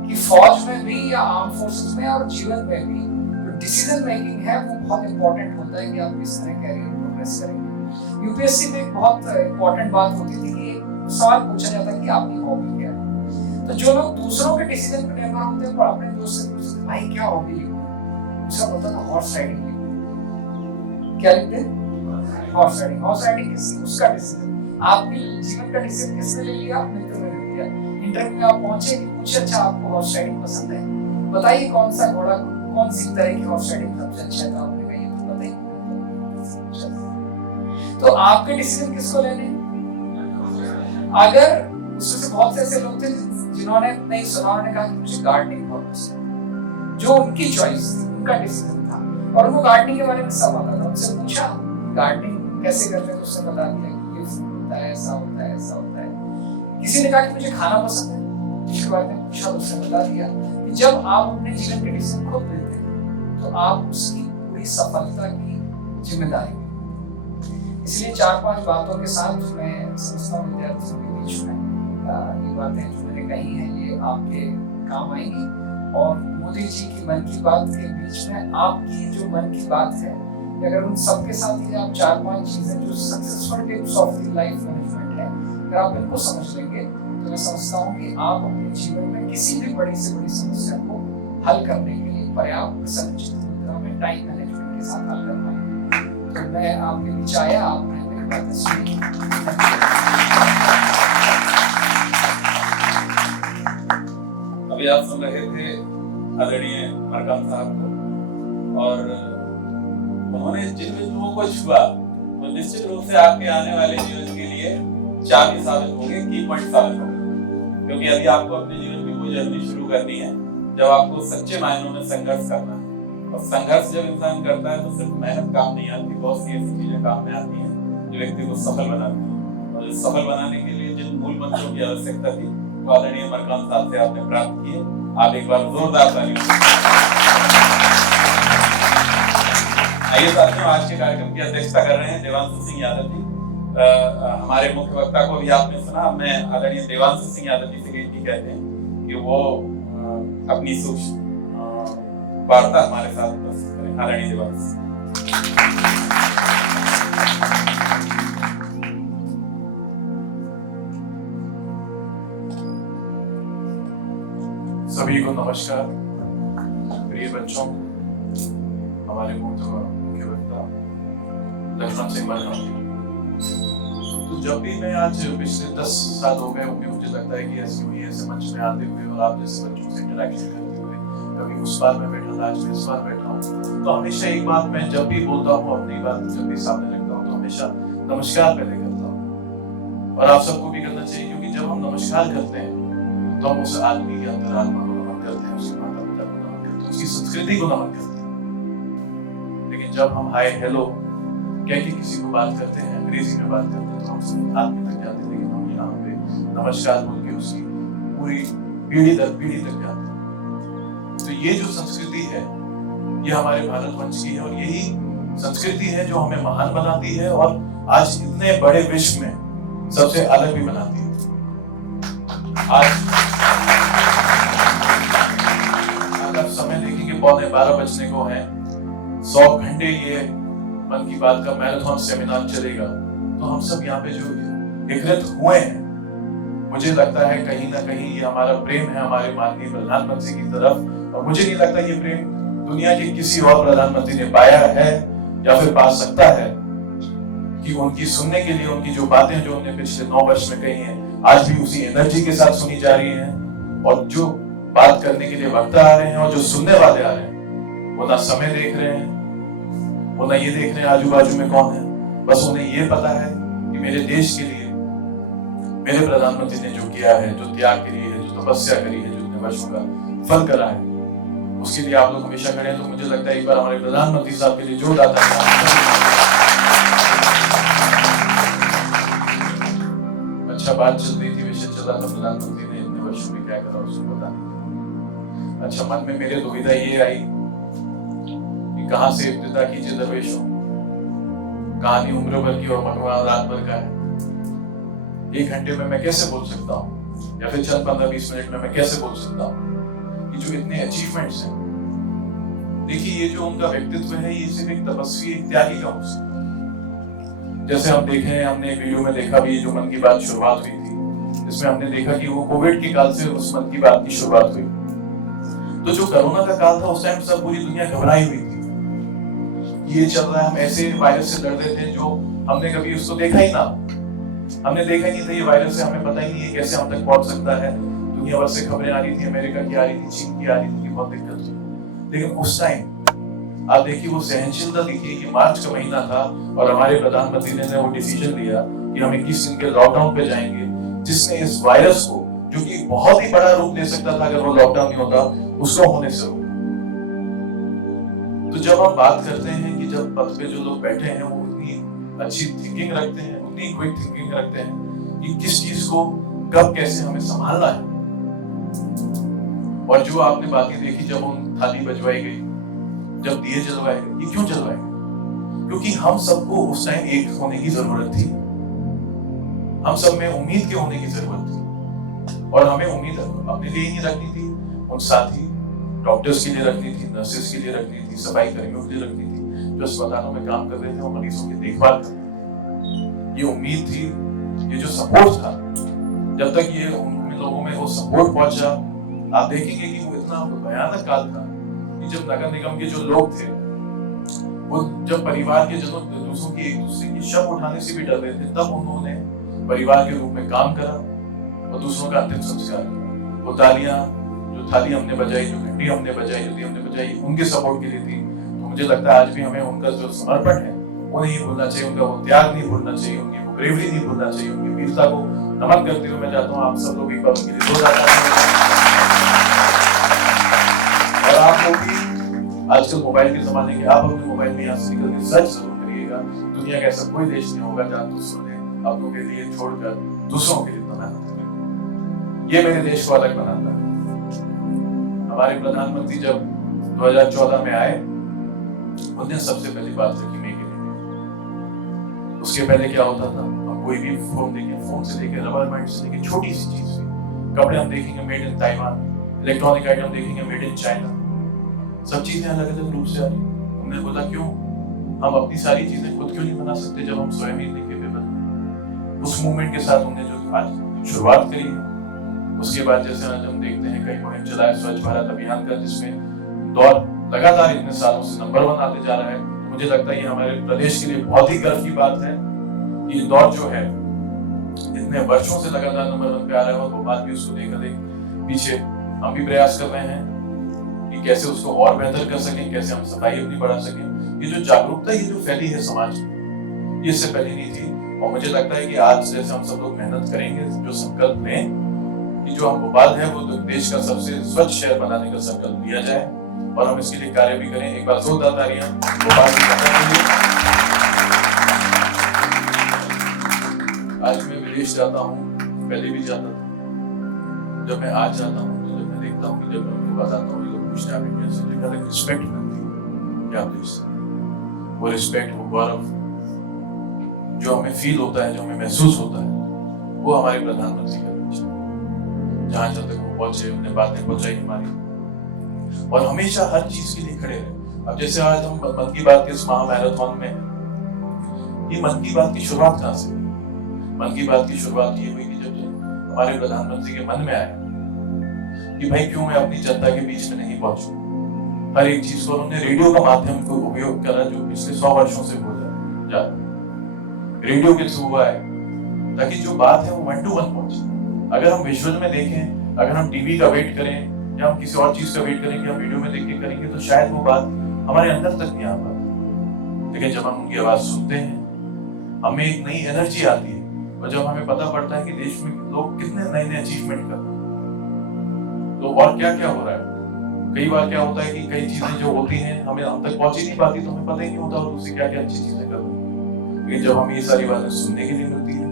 कि फौज में भी या आर्म फोर्सेस में और जीवन में भी जो डिसीजन मेकिंग है वो बहुत इम्पोर्टेंट होता है कि आप किस तरह कैरियर प्रोग्रेस करेंगे। यूपीएससी में एक बहुत इम्पोर्टेंट बात होती थी कि सवाल पूछा जाता कि आपकी हॉबी क्या है। तो जो लोग दूसरों के डिसीजन पर निर्भर होते हैं वो अपने दोस्त से पूछते भाई क्या हॉबी लिखूं, दूसरा बोलता था हॉर्स राइडिंग लिखूं। क्या लिखते हैं? हॉर्स राइडिंग उसका डिसीजन, आपके जीवन का डिसीजन किसने ले लिया? मित्र ने ले लिया। इंटरव्यू में आप पहुंचे कि कुछ अच्छा आपको हॉर्स राइडिंग पसंद है, बताइए कौन सा घोड़ा, कौन सी तरह की हॉर्स राइडिंग सबसे अच्छा है? तो आपने कहा ये तो बताइए। तो आपके डिसीजन किसको लेने? अगर उसमें से बहुत से ऐसे लोग थे जिन्होंने नहीं सुना, उन्होंने कहा कि मुझे गार्डनिंग बहुत पसंद है, जो उनकी चॉइस थी, उनका डिसीजन था, और उनको गार्डनिंग के बारे में सब आता था। उनसे पूछा गार्डनिंग कैसे करते हैं, तो उसने बता दिया कि ये होता है, ऐसा होता है, ऐसा होता है। किसी ने कहा कि मुझे खाना पसंद है, जिसके बारे में पूछा तो उसने बता दिया कि जब आप अपने जीवन के डिसीजन खुद लेते हैं तो आप उसकी पूरी सफलता की जिम्मेदारी। इसलिए 4-5 बातों के साथ मैं समझता हूँ विद्यार्थियों के बीच में ये बातें जो मैंने कही हैं ये आपके काम आएंगी। और मोदी जी की मन की बात के बीच में आपकी जो मन की बात है, अगर उन सबके साथ ही आप 4-5 चीजें जो successful tips of the life management है, अगर आप इनको समझ लेंगे तो मैं समझता हूँ कि आप अपने जीवन में किसी भी बड़ी से बड़ी समस्या को हल करने के लिए पर्याप्त संचित मुद्रा में टाइम मैनेजमेंट के साथ हल कर पाएंगे। तो मैं आपके बीच आया, आपने मेरी बातें सुनी। अभी आप सुन रहे थे आदरणीय मरकाम साहब को, और उन्होंने जिन बिंदुओं को छुआ वो निश्चित रूप से आपके आने वाले जीवन के लिए चाबी साबित होंगे, की पॉइंट साबित होंगे। क्योंकि अभी आपको अपने जीवन की वो जर्नी शुरू करनी है जब आपको सच्चे मायनों में संघर्ष करना है। और संघर्ष जब इंसान करता है तो सिर्फ मेहनत काम नहीं आती, बहुत सी ऐसी चीजें काम में आती हैं जो व्यक्ति को सफल बनाती है। और सफल बनाने के लिए जिन मूल मंत्रों की आवश्यकता थी वो आदरणीय मरकाम साहब से आपने प्राप्त किए। आप एक बार जोरदार तालियों से। आइए साथियों, आज के कार्यक्रम की अध्यक्षता कर रहे हैं देवांशु सिंह यादव जी। हमारे मुख्य वक्ता को भी आपने सुना। मैं आदरणीय देवांशु सिंह यादव जी से भी कहते हैं कि वो अपनी सूक्ष्म वार्ता हमारे साथ प्रस्तुत करें। आदरणीय देवांशु। सभी को नमस्कार। प्रिय बच्चों, हमारे मुख्य वक्ता लक्ष्मण सिंह मरकाम जी, तो जब भी मैं आज पिछले 10 साल हो गए होंगे, मुझे लगता है कि ऐसे मंच में आते हुए और आप जैसे बच्चों से इंटरेक्शन करते हुए, कभी उस बार में बैठा था, आज मैं इस बार बैठा हूँ, तो हमेशा एक बात मैं जब भी बोलता हूँ, अपनी बात जब भी सामने रखता हूँ, तो हमेशा नमस्कार पहले करता हूँ। और आप सबको भी करना चाहिए, क्योंकि जब हम नमस्कार करते हैं तो हम उस आदमी के अंतरात्मा को नमन करते हैं, उसके माता पिता को नमन करते हैं, उसकी संस्कृति को नमन करते हैं। लेकिन जब हम हाय हेलो कह के किसी को बात करते हैं, अंग्रेजी में बात करते हैं, तो हम सब आदमी तक जाते हैं, लेकिन हम यहाँ पे नमस्कार बोल के उसकी पूरी पीढ़ी दर पीढ़ी तक जाते हैं। तो ये जो संस्कृति है ये हमारे भारत वंश की है, और यही संस्कृति है जो हमें महान बनाती है और आज इतने बड़े विश्व में सबसे अलग भी बनाती है। आज अगर समय देखेंगे 11:15 बजने को है, 100 घंटे ये मन की बात का मैराथन सेमिनार चलेगा, तो हम सब यहाँ पे जो एकत्रित हुए हैं, मुझे लगता है कहीं ना कहीं ये हमारा प्रेम है हमारे माननीय प्रधानमंत्री की तरफ। और मुझे नहीं लगता ये प्रेम दुनिया के किसी और प्रधानमंत्री ने पाया है या फिर पा सकता है, कि उनकी सुनने के लिए उनकी जो बातें जो उन्होंने पिछले 9 वर्ष में कही हैं, आज भी उसी एनर्जी के साथ सुनी जा रही हैं। और जो बात करने के लिए वक्ता आ रहे हैं और जो सुनने वाले आ रहे हैं, वो ना समय देख रहे हैं, वो ना ये देख रहे हैं आजू बाजू में कौन है, बस उन्हें ये पता है कि मेरे देश के लिए मेरे प्रधानमंत्री ने जो किया है, जो त्याग करी है, जो तपस्या करी है, जो इतने वर्षों का फल करा है, उसके लिए आप लोग हमेशा खड़े हैं। तो मुझे लगता है एक बार हमारे प्रधानमंत्री साहब के लिए जोरदार तालियां। अच्छा, बात चल रही थी, विषय चला था, प्रधानमंत्री ने इतने वर्षों में क्या करा उसको पता नहीं। अच्छा, मन में मेरे दुविधा ये आई कि कहां से इब्तिदा कीजिए दरवेशों, कहानी उम्र भर की और मकबरा रात भर का है। 1 घंटे में मैं कैसे बोल सकता हूँ, या फिर चंद 15-20 मिनट में मैं कैसे बोल सकता हूँ कि जो इतने अचीवमेंट्स हैं। देखिए, ये जो उनका व्यक्तित्व है, ये सिर्फ एक तपस्वी, एक त्यागी का हो। जैसे हम देखें, हमने वीडियो में देखा भी, जो मन की बात शुरुआत हुई थी, इसमें हमने देखा कि वो कोविड के काल से उस मन की बात की शुरुआत हुई। तो जो कोरोना का काल था, उस टाइम सब पूरी दुनिया घबराई हुई थी। ये चल रहा है, हम ऐसे वायरस से लड़ रहे थे जो हमने कभी उसको देखा ही ना, हमने देखा ही नहीं था ये वायरस है, हमें पता ही नहीं है कैसे हम तक पहुंच सकता है। दुनिया भर से खबरें आ रही थी, अमेरिका की आ रही थी, चीन की आ रही थी कि बहुत दिक्कत हुई। लेकिन उस टाइम आप देखिए वो सहनशीलता देखिए कि मार्च का महीना था और हमारे प्रधानमंत्री ने वो डिसीजन लिया कि हम 21 दिन के लॉकडाउन पे जाएंगे, जिसने इस वायरस को, जो कि बहुत ही बड़ा रूप ले सकता था अगर वो लॉकडाउन नहीं होता, उसको होने से रोका। तो जब हम बात करते हैं कि जब पद पे जो लोग बैठे हैं वो उतनी अच्छी थिंकिंग रखते हैं, उतनी क्विक थिंकिंग रखते हैं कि किस चीज को कब कैसे हमें संभालना है। और जो आपने बातें देखी जब उन थाली बजवाई गई, जब दिए जलवाए गए, ये क्यों जलवाए गए? क्योंकि हम सबको उस टाइम एक होने की जरूरत थी, हम सब में उम्मीद के होने की जरूरत थी। और हमें उम्मीद अपने लिए ही नहीं रखनी थी, उन साथी डॉक्टर्स के लिए रखनी थी, नर्सेस के लिए रखनी थी, सफाई कर्मियों के लिए रखनी थी, जो अस्पतालों में काम कर रहे थे और मरीजों की देखभाल कर रहे थे। ये उम्मीद थी, ये जो सपोर्ट था, जब तक ये उन लोगों में वो सपोर्ट पहुंचा, आप देखेंगे कि वो इतना भयानक काल था कि जब नगर निगम के जो लोग थे वो जब परिवार के जनों दूसरों की एक दूसरे की शव उठाने से भी डर रहे थे, तब उन्होंने परिवार के रूप में काम करा और दूसरों का अंतिम संस्कार किया। वो तालियां जो थाली हमने बजाई, जो घंटी हमने बजाई, जो दी हमने बजाई, उनके सपोर्ट के लिए थी। तो मुझे लगता है आज भी हमें उनका जो समर्पण है वो नहीं भूलना चाहिए, उनका वो त्याग नहीं भूलना चाहिए, उनकी वो ब्रेवरी नहीं भूलना चाहिए, उनकी वीरता को नमन करते हुए मैं चाहता हूँ आप सब लोग एक बार उनके लिए और आप लोग भी आजकल मोबाइल के जमाने के, आप अपने मोबाइल में यहाँ से निकल के सर्च जरूर करिएगा। दुनिया का ऐसा कोई देश नहीं होगा जहाँ दूसरों ने अपनों के लिए छोड़कर दूसरों के लिए मेहनत करें। ये मेरे देश को अलग बनाता है। हमारे प्रधानमंत्री जब 2014 में आए, उन्होंने सबसे पहली बात रखी मेक इन इंडिया। उसके पहले क्या होता था, हम कोई भी फोन देखें, फोन से लेकर रबर बैंड से लेकर छोटी सी चीज, कपड़े हम देखेंगे made in Taiwan, electronic item देखेंगे मेड इन चाइना, सब चीजें अलग अलग रूप से आ रही। हमने बोला क्यों हम अपनी सारी चीजें खुद क्यों नहीं बना सकते जब हम स्वयं ही देखे बदले। उस मूवमेंट के साथ हमने जो आज शुरुआत करी है, उसके बाद जैसे आज हम देखते हैं कई मुहिम चलाए स्वच्छ भारत अभियान का, जिसमें दौर लगातार इतने सालों से नंबर 1 आते जा रहा है। मुझे लगता है ये हमारे प्रदेश के लिए बहुत ही गर्व की बात है कि ये दौर जो है इतने वर्षों से लगातार नंबर 1 पे आ रहा है और भोपाल भी उसको लेकर पीछे हम भी प्रयास कर रहे हैं कि कैसे उसको और बेहतर कर सकें, कैसे हम सफाई अपनी बढ़ा सकें। ये जो जागरूकता ये जो फैली है समाज में, ये इससे पहले नहीं थी। और मुझे लगता है कि आज जैसे हम सब लोग मेहनत करेंगे, जो संकल्प लें कि जो हम भोपाल है वो देश का सबसे स्वच्छ शहर बनाने का संकल्प लिया जाए और हम इसके लिए कार्य भी करें। एक बार जोरदार तालियां भोपाल की जनता के लिए। आज मैं विदेश जाता हूँ, पहले भी जाता था, जब मैं आज जाता हूँ तो जब मैं देखता हूँ कि जब मैं उनको बताता हूँ, ये लोग पूछते हैं आप इंडिया से, जगह तक रिस्पेक्ट मिलती है क्या आप देश से, वो रिस्पेक्ट, वो गौरव जो हमें फील होता है, जो हमें महसूस होता है, वो हमारे प्रधानमंत्री का जहां तक वो पहुंचे, उन्हें बातें पहुंचाई हमारी, और हमेशा हर चीज के लिए खड़े रहे। अब जैसे आज हम मन की बात के इस महामैराथन में, ये मन की बात की शुरुआत कहां से हुई? मन की बात की शुरुआत ये हुई कि जब हमारे प्रधानमंत्री के मन में आया कि भाई क्यों मैं अपनी जनता के बीच में नहीं पहुंचूं, हर एक चीज को उन्होंने रेडियो का माध्यम को उपयोग करा, जो पिछले 100 वर्षों से हो जा रेडियो के थ्रू हुआ है, ताकि जो बात है वो 1 to 1 पहुंचे। अगर हम विजुअल में देखें, अगर हम टीवी का वेट करें या हम किसी और चीज का वेट करें कि हम वीडियो में देख के करेंगे, तो शायद वो बात हमारे अंदर तक नहीं आ पाती। लेकिन जब हम उनकी आवाज सुनते हैं, हमें एक नई एनर्जी आती है, और जब हमें पता पड़ता है कि देश में लोग कितने नए नए अचीवमेंट कर रहे हैं, तो और क्या क्या हो रहा है। कई बार क्या होता है कि कई चीजें जो होती हैं हमें हम तक पहुंच ही नहीं पाती, तो हमें पता ही नहीं होता और उससे क्या क्या अच्छी चीजें कर रहे हैं। लेकिन जब हमें ये सारी बातें सुनने के लिए मिलती है,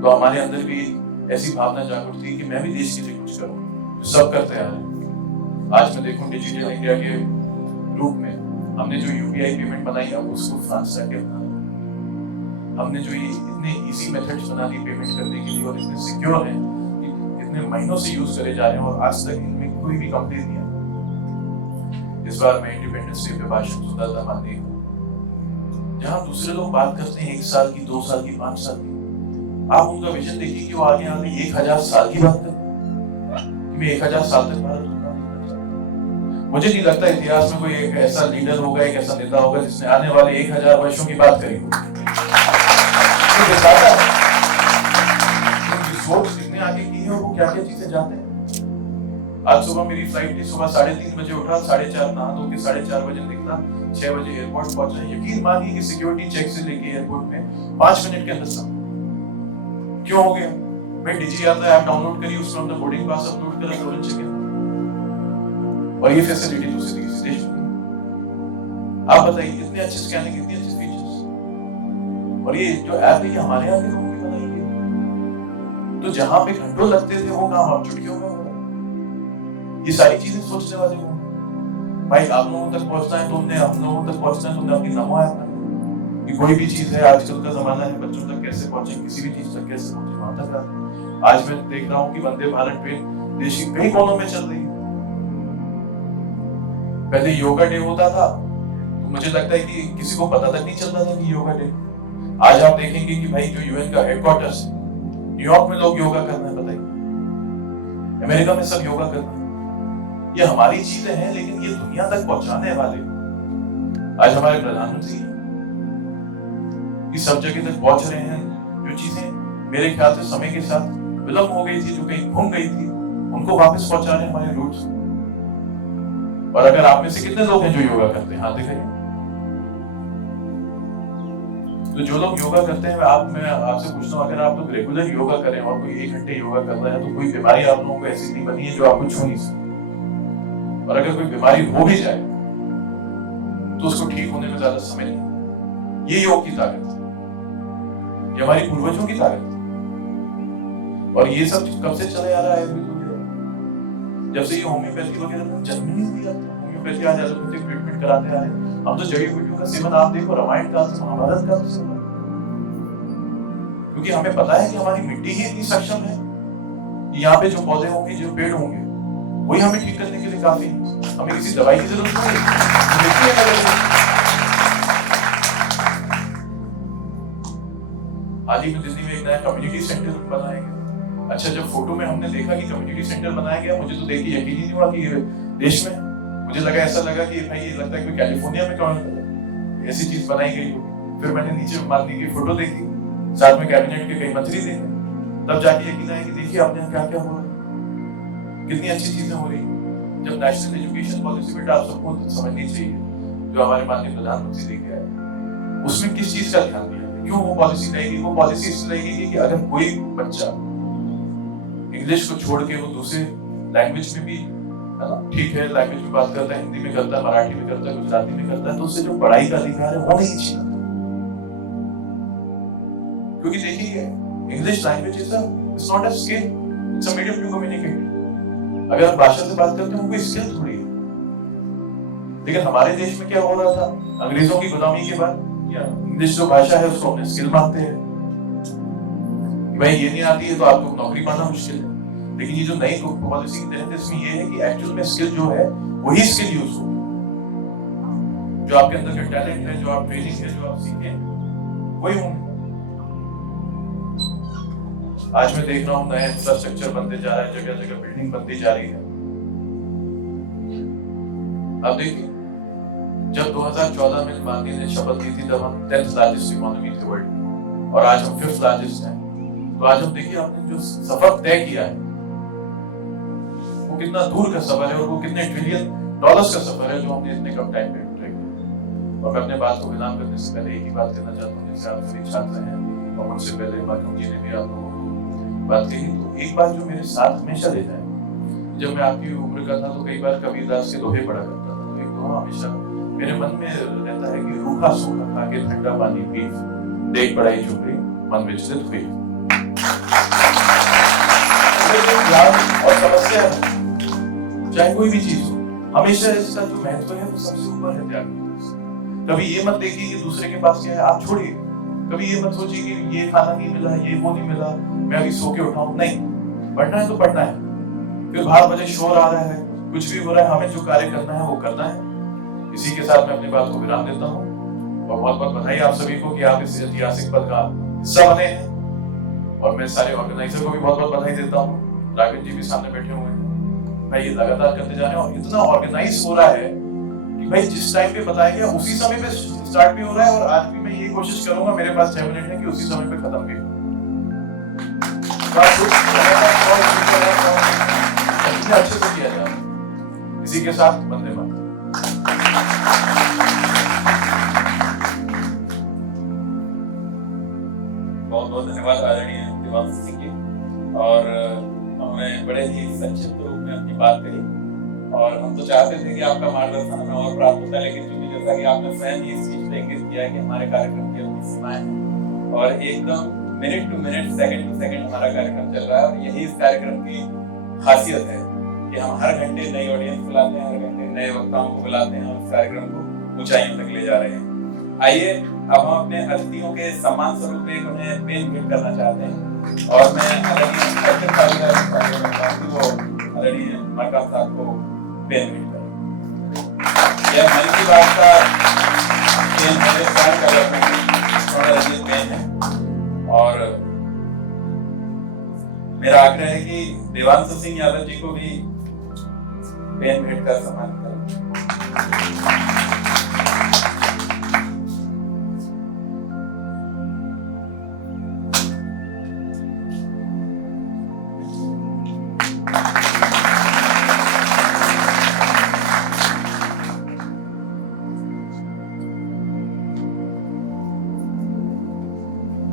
तो हमारे अंदर भी ऐसी भावना जाग उठती है कि मैं भी देश के लिए कुछ करूं, जो सब करते आ रहे हैं। आज मैं देखूं डिजिटल इंडिया के रूप में हमने जो यूपीआई पेमेंट बनाई, अब उसको फ्रांस जाके अपना, हमने जो ये इतने इजी मेथड्स बना दी पेमेंट करने के लिए और इतने सिक्योर हैं, इतने महीनों से यूज करे जा रहे हैं और आज तक इनमें कोई भी कंप्लेंट नहीं आई। इस बार मैं इंडिपेंडेंस डे पे भाषण सुनता था माननीय, जहां दूसरे लोग बात करते हैं 1 साल की, 2 साल की, 5 साल की, आप उनका विजन देखिए कि वो आगे 1000 साल की बात करें कि मैं 1000 साल तक भारत को काम करना चाहता हूं। मुझे नहीं लगता इतिहास में कोई एक ऐसा लीडर होगा, एक ऐसा नेता होगा जिसने आने वाले 1000 वर्षों की बात करी हो। तो दिखाता है कि सोच कितने आगे की है और वो क्या क्या चीजें जानते हैं। आज सुबह मेरी फ्लाइट थी, सुबह 3:30 बजे उठा, 4:30 नहा धो के 4:30 बजे निकला, 6 बजे एयरपोर्ट पहुंचा। यकीन मानिए कि सिक्योरिटी चेक से लेके एयरपोर्ट में 5 मिनट के अंदर सब। क्यों हो गया? मैं डिजी यात्रा ऐप डाउनलोड करी, उसमें अपना बोर्डिंग पास अपलोड करा, तुरंत चेक इन। और ये फैसिलिटी दूसरी किसी देश में। आप बताइए इतने अच्छे स्कैनिंग, इतने अच्छे फीचर्स, और ये जो ऐप है ये हमारे यहाँ के लोगों की बनाई है। तो जहां पे घंटों लगते थे वो काम अब चुटकियों में हो रहा है। ये सारी चीजें सोचने वाले हो भाई। आप लोगों तक पहुंचना है तुमने, हम लोगों तक पहुंचना है तुमने अपनी नमो ऐप में। कि कोई भी चीज है, आजकल का जमाना है, बच्चों तक कैसे पहुंचे, किसी भी चीज तक कैसे पहुंचे, वहां तक आते। आज मैं देख रहा हूँ कि वंदे भारत ट्रेन देश के कई कोनों में चल रही है। पहले योगा डे होता था तो मुझे लगता है कि किसी को पता तक नहीं चलता था कि योगा डे। आज आप देखेंगे कि भाई जो यूएन का हेडक्वार्टर्स है, न्यूयॉर्क में लोग योगा कर रहे हैं, बताइए। अमेरिका में सब योगा कर रहे हैं। ये हमारी चीजें हैं, लेकिन ये दुनिया तक पहुंचाने वाले आज हमारे प्रधानमंत्री हैं। ये सब जगह तक पहुंच रहे हैं। जो चीजें मेरे ख्याल से समय के साथ विलंब हो गई थी, जो कहीं घूम गई थी, उनको वापस पहुंचा रहे हैं हमारे रूट्स। और अगर आप में से कितने लोग हैं जो योगा करते हैं, हाथ दिखाइए। तो जो लोग योगा करते हैं, मैं आपसे पूछता हूँ, अगर आप लोग रेगुलर योगा करें और कोई 1 घंटे योगा कर रहा है, तो कोई बीमारी आप लोगों को ऐसी नहीं बनी है जो आपको छू नहीं सकती। और अगर कोई बीमारी हो भी जाए तो उसको ठीक होने में ज्यादा समय नहीं। ये योग की ताकत है, ये हमारी पूर्वजों की ताकत है। और ये सब कब से चले आ रहा है? जब से ये होम्योपैथी वगैरह ने जन्म नहीं दिया था। होम्योपैथी आज एलोपैथिक ट्रीटमेंट कराते आए। हम तो जड़ी बूटियों का सेवन आप देखो, रामायण काल से महाभारत काल से, क्योंकि हमें पता है कि हमारी मिट्टी ही इतनी सक्षम है कि यहाँ पे जो पौधे होंगे, जो पेड़ होंगे, वही हमें ठीक करने के लिए काफी है। हमें किसी दवाई की जरूरत नहीं है। हाल ही में दिल्ली में एक नया कम्युनिटी सेंटर बनाया गया। अच्छा, जब फोटो में हमने देखा कि कम्युनिटी सेंटर बनाया गया, मुझे तो देख के यकीन ही नहीं हुआ कि देश में। मुझे लगा, ऐसा लगा कि भाई ये लगता है कि कैलिफोर्निया में कौन ऐसी चीज बनाई गई होगी। फिर मैंने नीचे मालनी की फोटो देखी, साथ में कैबिनेट के कई मंत्री देखे, तब जाके यकीन आया कि देखिए आपने क्या क्या हो रहा है, कितनी अच्छी चीजें हो रही है। जब नेशनल एजुकेशन पॉलिसी बेटा आप सबको समझनी चाहिए, जो हमारे माननीय प्रधानमंत्री लेके आए, उसमें किस चीज का ध्यान दिया, क्यों वो पॉलिसी लाएगी? वो पॉलिसी इसलिए लाएगी कि अगर कोई बच्चा इंग्लिश को छोड़ के वो दूसरे लैंग्वेज में भी ठीक है, लैंग्वेज में बात करता है, हिंदी में करता है, मराठी में करता है, गुजराती में करता है, तो उससे जो पढ़ाई का अधिकार है वो नहीं छीना। क्योंकि देखिए, English language is not a skill, it's a medium to communicate. अगर आप भाषा से बात करते हैं, कोई स्किल थोड़ी है। लेकिन हमारे देश में क्या हो रहा था, अंग्रेजों की गुलामी के बाद इंग्लिश जो भाषा है उसको अपने स्किल मानते हैं। भाई ये नहीं आती है तो आपको नौकरी पाना मुश्किल है। लेकिन ये जो नई पॉलिसी के तहत इसमें ये है कि एक्चुअल में स्किल जो है वही स्किल यूज हो, जो आपके अंदर का टैलेंट है, जो आप ट्रेनिंग है, जो आप सीखे वही होंगे। आज मैं देख रहा हूँ नया इंफ्रास्ट्रक्चर बनते जा रहा है, जगह जगह बिल्डिंग बनती जा रही है। अब देखिए, जब 2014 में माननीय ने शपथ ली थी, तब हम 10th लार्जेस्ट इकोनॉमी थे वर्ल्ड, और आज हम 5th लार्जेस्ट हैं। तो आज हम देखिए आपने जो सफर तय किया है वो कितना दूर का सफर है, और वो कितने $ट्रिलियन का सफर है जो हमने इतने कम टाइम में तय किया। और मैं अपने बात को विराम करने से पहले एक ही बात कहना चाहता हूँ, जैसे आप सभी छात्र हैं और मुझसे पहले माध्यम जी ने भी आप लोगों को बात कही, तो एक बात जो मेरे साथ हमेशा रहता है, जब मैं आपकी उम्र का था तो कई बार कबीरदास के दोहे पढ़ा करता था। तो एक दोहा हमेशा मेरे मन में रहता है कि रूखा सूखा खा के ठंडा पानी पी, देख पढ़ाई चुपड़ी मन विचलित हुई। और समस्या है, चाहे कोई भी चीज हो, हमेशा इसका जो महत्व है वो सबसे ऊपर है त्याग। कभी ये मत देखिए कि दूसरे के पास क्या है, आप छोड़िए। कभी ये मत सोचिए कि ये खाना नहीं मिला, ये वो नहीं मिला, मैं अभी सो के उठाऊं। नहीं, पढ़ना है तो पढ़ना है। फिर बाहर बजे शोर आ रहा है, कुछ भी हो रहा है, हमें जो कार्य करना है वो करना है। इसी के साथ मैं अपनी बात को विराम देता हूँ, और बहुत बहुत बधाई आप सभी को कि आप इस ऐतिहासिक पल का हिस्सा बने हैं। और मैं सारे ऑर्गेनाइजर को भी बहुत बहुत बधाई देता हूँ। राकेश जी भी सामने बैठे हुए हैं। भाई लगातार करते जा रहे हैं और इतना ऑर्गेनाइज हो रहा है कि भाई जिस टाइम पे बताया गया उसी समय पे स्टार्ट भी हो रहा है, और आज भी मैं ये कोशिश करूंगा, मेरे पास 6 मिनट है, कि उसी समय पे खत्म भी हो। अच्छे से किया जा रहा है। इसी के साथ वंदे मातरम। बहुत बहुत धन्यवाद आदरणीय देवांशु सिंह जी, और हमने बड़े ही संक्षिप्त रूप में अपनी बात करी, और हम तो चाहते थे कि आपका मार्गदर्शन हमें और प्राप्त होता है, लेकिन चूंकि जैसा कि आपने स्वयं ही इस चीज पे इंगित किया है कि हमारे कार्यक्रम की अपनी सीमाएं हैं और एकदम minute to minute, second to second हमारा कार्यक्रम चल रहा है, और यही इस कार्यक्रम की खासियत है कि हम हर घंटे नई ऑडियंस बुलाते हैं, हर घंटे नए वक्ताओं को बुलाते हैं और इस कार्यक्रम को ऊंचाइयों तक ले जा रहे हैं। आइए अब हम अपने अतिथियों के सम्मान स्वरूप एक उन्हें पेन भेंट करना चाहते हैं, और मैं आदरणीय मरकम साहब को पेन भेंट करूं। यह मन की बात का पेन मेरे साथ का पेन है, और मेरा आग्रह है कि देवांशु सिंह यादव जी को भी पेन भेंट कर सम्मानित करें।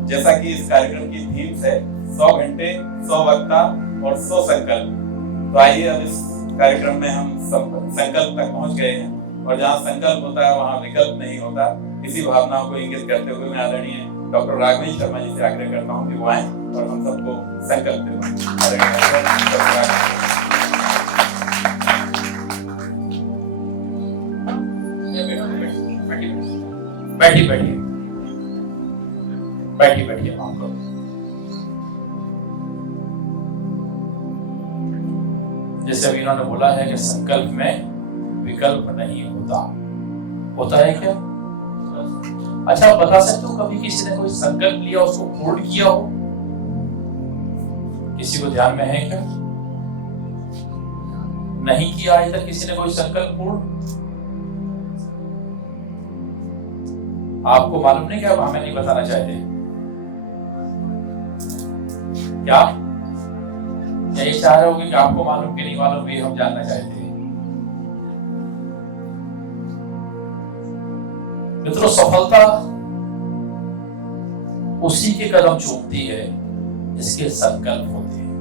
जैसा कि इस कार्यक्रम की थीम है 100 घंटे 100 वक्ता और 100 संकल्प, तो आइए अब इस कार्यक्रम में हम संकल्प तक पहुंच गए हैं, और जहां संकल्प होता है वहां विकल्प नहीं होता। इसी भावनाओं को इंगित करते हुए मैं आदरणीय डॉक्टर राघवेंद्र शर्मा जी से आग्रह करता हूं कि वो आए और हम सबको संकल्प दिलवाएं। बैठिए आपको। जैसे अभी इन्होंने बोला है कि संकल्प में विकल्प नहीं होता है क्या? अच्छा, बता सकते हो कभी किसी ने कोई संकल्प लिया उसको पूर्ण किया हो? किसी को ध्यान में है क्या? नहीं किया अभी तक किसी ने कोई संकल्प पूर्ण? आपको मालूम नहीं क्या? हमें नहीं बताना चाहते क्या? यही चाह रहे होगे कि आपको मालूम कि नहीं मालूम, ये हम जानना चाहते हैं। मित्रों, सफलता उसी के कदम चूमती है जिसके संकल्प होते हैं।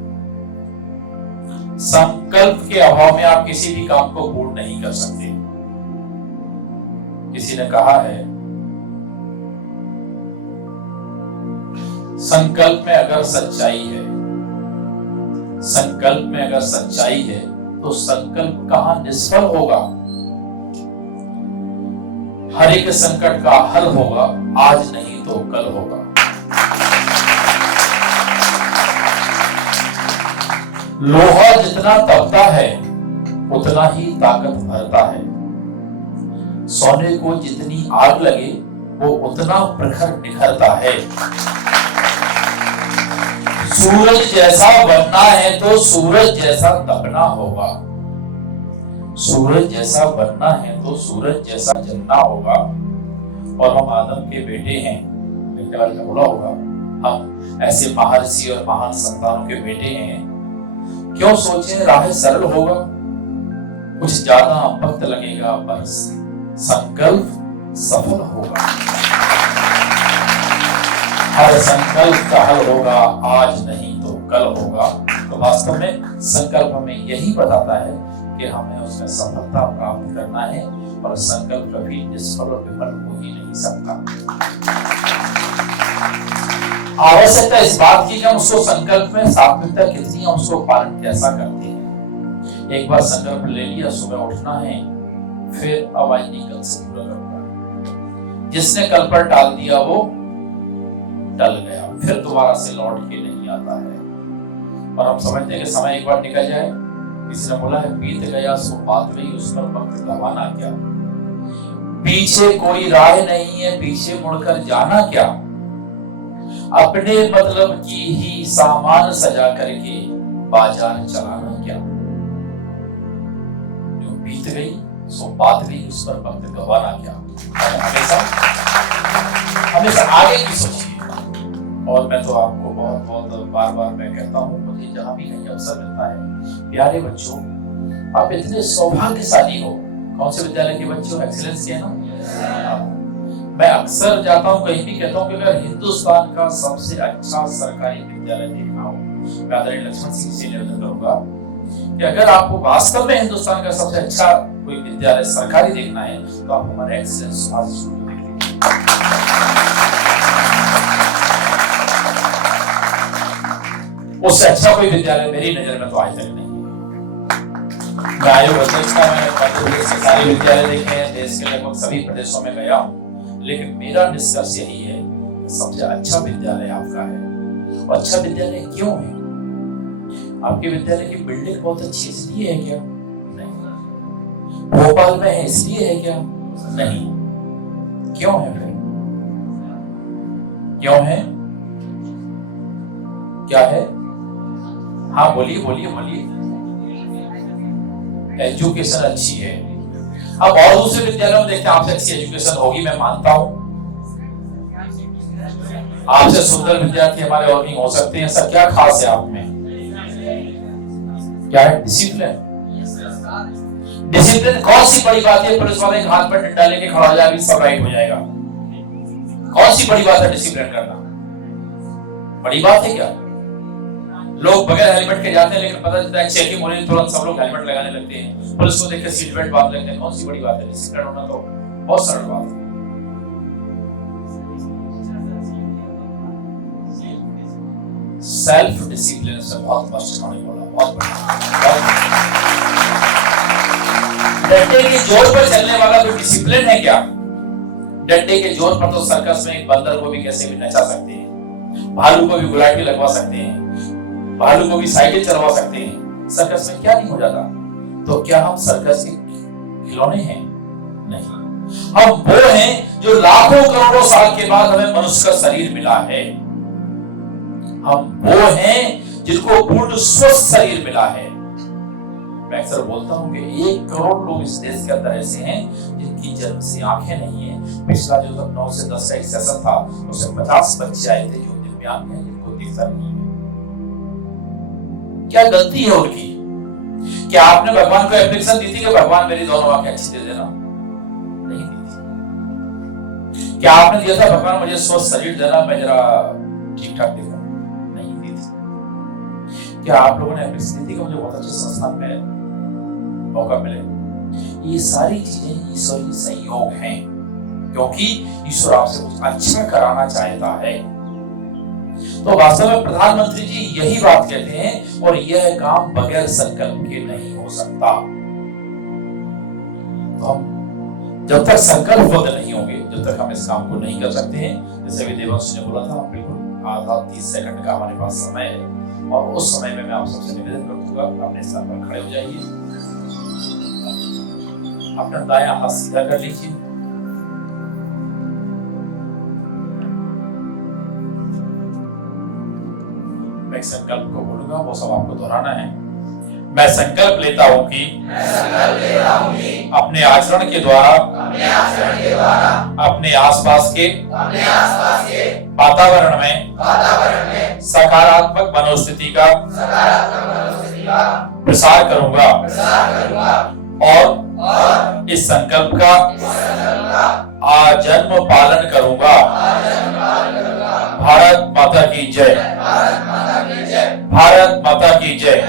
संकल्प के अभाव में आप किसी भी काम को पूर्ण नहीं कर सकते। किसी ने कहा है, संकल्प में अगर सच्चाई है, संकल्प में अगर सच्चाई है तो संकल्प कहां निष्फल होगा? हर एक संकट का हल होगा, आज नहीं तो कल होगा। लोहा जितना तपता है उतना ही ताकत भरता है। सोने को जितनी आग लगे वो उतना प्रखर निखरता है। सूरज जैसा बनना है तो सूरज जैसा तपना होगा। सूरज जैसा बनना है तो सूरज जैसा जलना होगा। और हम आदम के बेटे हैं, बोला होगा, हम ऐसे महर्षि और महान संतानों के बेटे हैं। क्यों सोचे राह सरल होगा, कुछ ज्यादा वक्त लगेगा, पर संकल्प सफल होगा। हर संकल्प का हल होगा, आज नहीं तो कल होगा। तो वास्तव में संकल्प हमें यही बताता है कि हमें उसमें सफलता प्राप्त करना है, और संकल्प कभी निष्फल और विफल हो ही नहीं सकता। आवश्यकता इस बात की कि हम उसको संकल्प में सात्विकता कितनी है, उसको पालन कैसा करते हैं। एक बार संकल्प ले लिया, सुबह उठना है, फिर अब आज नहीं कल से पूरा करूंगा। जिसने कल पर टाल दिया वो टल गया, फिर दोबारा से लौट के नहीं आता है। और हम समझते हैं कि समय एक बार निकल जाए। किसी ने बोला है, बीत गया सो बात गई, उस पर वक्त गवाना क्या। पीछे कोई राह नहीं है, पीछे मुड़कर जाना क्या। अपने मतलब की ही सामान सजा करके बाजार चलाना क्या। बीत गई सो बात गई, उस पर वक्त गवाना क्या। हमेशा आगे की सोचिए। और मैं तो आपको बहुत बहुत बार बार मैं कहता हूँ, मुझे जहाँ भी कहीं अवसर मिलता है, प्यारे बच्चों आप इतने सौभाग्यशाली हो। कौन से विद्यालय के बच्चों? एक्सीलेंस के ना। मैं अक्सर जाता हूँ कहीं भी कहता हूँ कि अगर हिंदुस्तान का सबसे अच्छा सरकारी विद्यालय देखना हो, मैं आदरणीय लक्ष्मण सिंह से निवेदन करूंगा कि अगर आपको वास्तव में हिंदुस्तान का सबसे अच्छा कोई विद्यालय सरकारी देखना है तो आप हमारे एक्सीलेंस सुभाष स्कूल को देख लीजिए। उससे अच्छा कोई विद्यालय मेरी नजर में तो आज तक नहीं। मैं आयोग अध्यक्ष था, मैंने मध्य प्रदेश के सारे विद्यालय देखे हैं, देश के लगभग सभी प्रदेशों में गया हूँ, लेकिन मेरा निष्कर्ष यही है कि सबसे अच्छा विद्यालय आपका है। और अच्छा विद्यालय क्यों है? आपके विद्यालय की बिल्डिंग बहुत अच्छी इसलिए है क्या? नहीं। भोपाल में है इसलिए है क्या? नहीं। क्यों है फिर? क्यों है? क्या है? हाँ बोलिए बोलिए बोलिए। एजुकेशन अच्छी है। अब और दूसरे विद्यालयों में देखते हैं आपसे अच्छी एजुकेशन होगी, मैं मानता हूं। आपसे सुंदर विद्यार्थी हमारे और नहीं हो सकते हैं। सर क्या खास है आप में? क्या है? डिसिप्लिन। डिसिप्लिन कौन सी बड़ी बात है? पुलिस वाले के हाथ पर डंडा लेके खड़ा हो जाएगा, सब राइट हो जाएगा। कौन सी बड़ी बात है डिसिप्लिन करना? बड़ी बात है क्या? लोग बगैर हेलमेट के जाते हैं, लेकिन पता चलता है चेकिंग होने तुरंत सब लोग हेलमेट लगाने लगते हैं, पुलिस को देखकर सीट बेल्ट बांध लेते हैं। कौन सी बड़ी बात है? डिसिप्लिन होना तो बहुत सरल बात है। सेल्फ डिसिप्लिन से बहुत मस्त होने वाला, बहुत बढ़िया। डंडे के जोर पर चलने वाला जो डिसिप्लिन है क्या? डंडे के जोर पर तो सर्कस में एक बंदर को भी कैसे भी नचा सकते हैं, भालू को भी गुलाटी लगवा सकते हैं, भालू को भी साइकिल चलवा सकते हैं। सर्कस में क्या नहीं हो जाता? तो क्या हम सर्कस के खिलौने हैं? नहीं, हम वो हैं जो लाखों करोड़ों साल के बाद हमें मनुष्य का शरीर मिला है। हम वो हैं जिनको पूर्ण स्वस्थ शरीर मिला है। मैं अक्सर बोलता हूं कि 1 करोड़ लोग इस देश के अंदर ऐसे हैं जिनकी जन्म से आंखें नहीं है। पिछला जो 9 से 10 का एक सेशन था, उसमें 50 बच्चे आए थे जो दिव्यांग हैं, जिनको दिखता नहीं है। क्या गलती है उनकी? क्या आपने भगवान को एप्लीकेशन दी थी कि भगवान मेरी दोनों आंखें अच्छी दे देना? नहीं दी थी। क्या आपने दिया था भगवान मुझे स्वस्थ शरीर देना, मैं जरा ठीक ठाक दिखूं? नहीं दी थी। क्या आप लोगों ने एप्लीकेशन दी थी कि मुझे बहुत अच्छे संस्थान में मौका मिले? ये सारी चीजें ईश्वरीय संयोग हैं, क्योंकि ईश्वर आपसे कुछ अच्छा कराना चाहता है। तो वास्तव में प्रधानमंत्री जी यही बात कहते हैं, और यह काम बगैर संकल्प के नहीं हो सकता। तो हम जब तक संकल्पबद्ध नहीं होंगे, जब तक हम इस काम को नहीं कर सकते हैं। जैसे भी देवांश ने बोला था, बिल्कुल आधा 30 सेकंड का हमारे पास समय है, और उस समय में मैं आप सबसे निवेदन करूंगा अपने स्थान पर खड़े हो जाइए, अपना दायां हाथ सीधा कर लीजिए, मैं संकल्प को बोलूंगा, वो सब आपको दोहराना है। मैं संकल्प लेता हूं कि अपने आचरण के द्वारा अपने आसपास के वातावरण में सकारात्मक मनोस्थिति का प्रसार करूंगा, और इस संकल्प का आजन्म पालन करूंगा। भारत माता की जय। भारत माता की जय।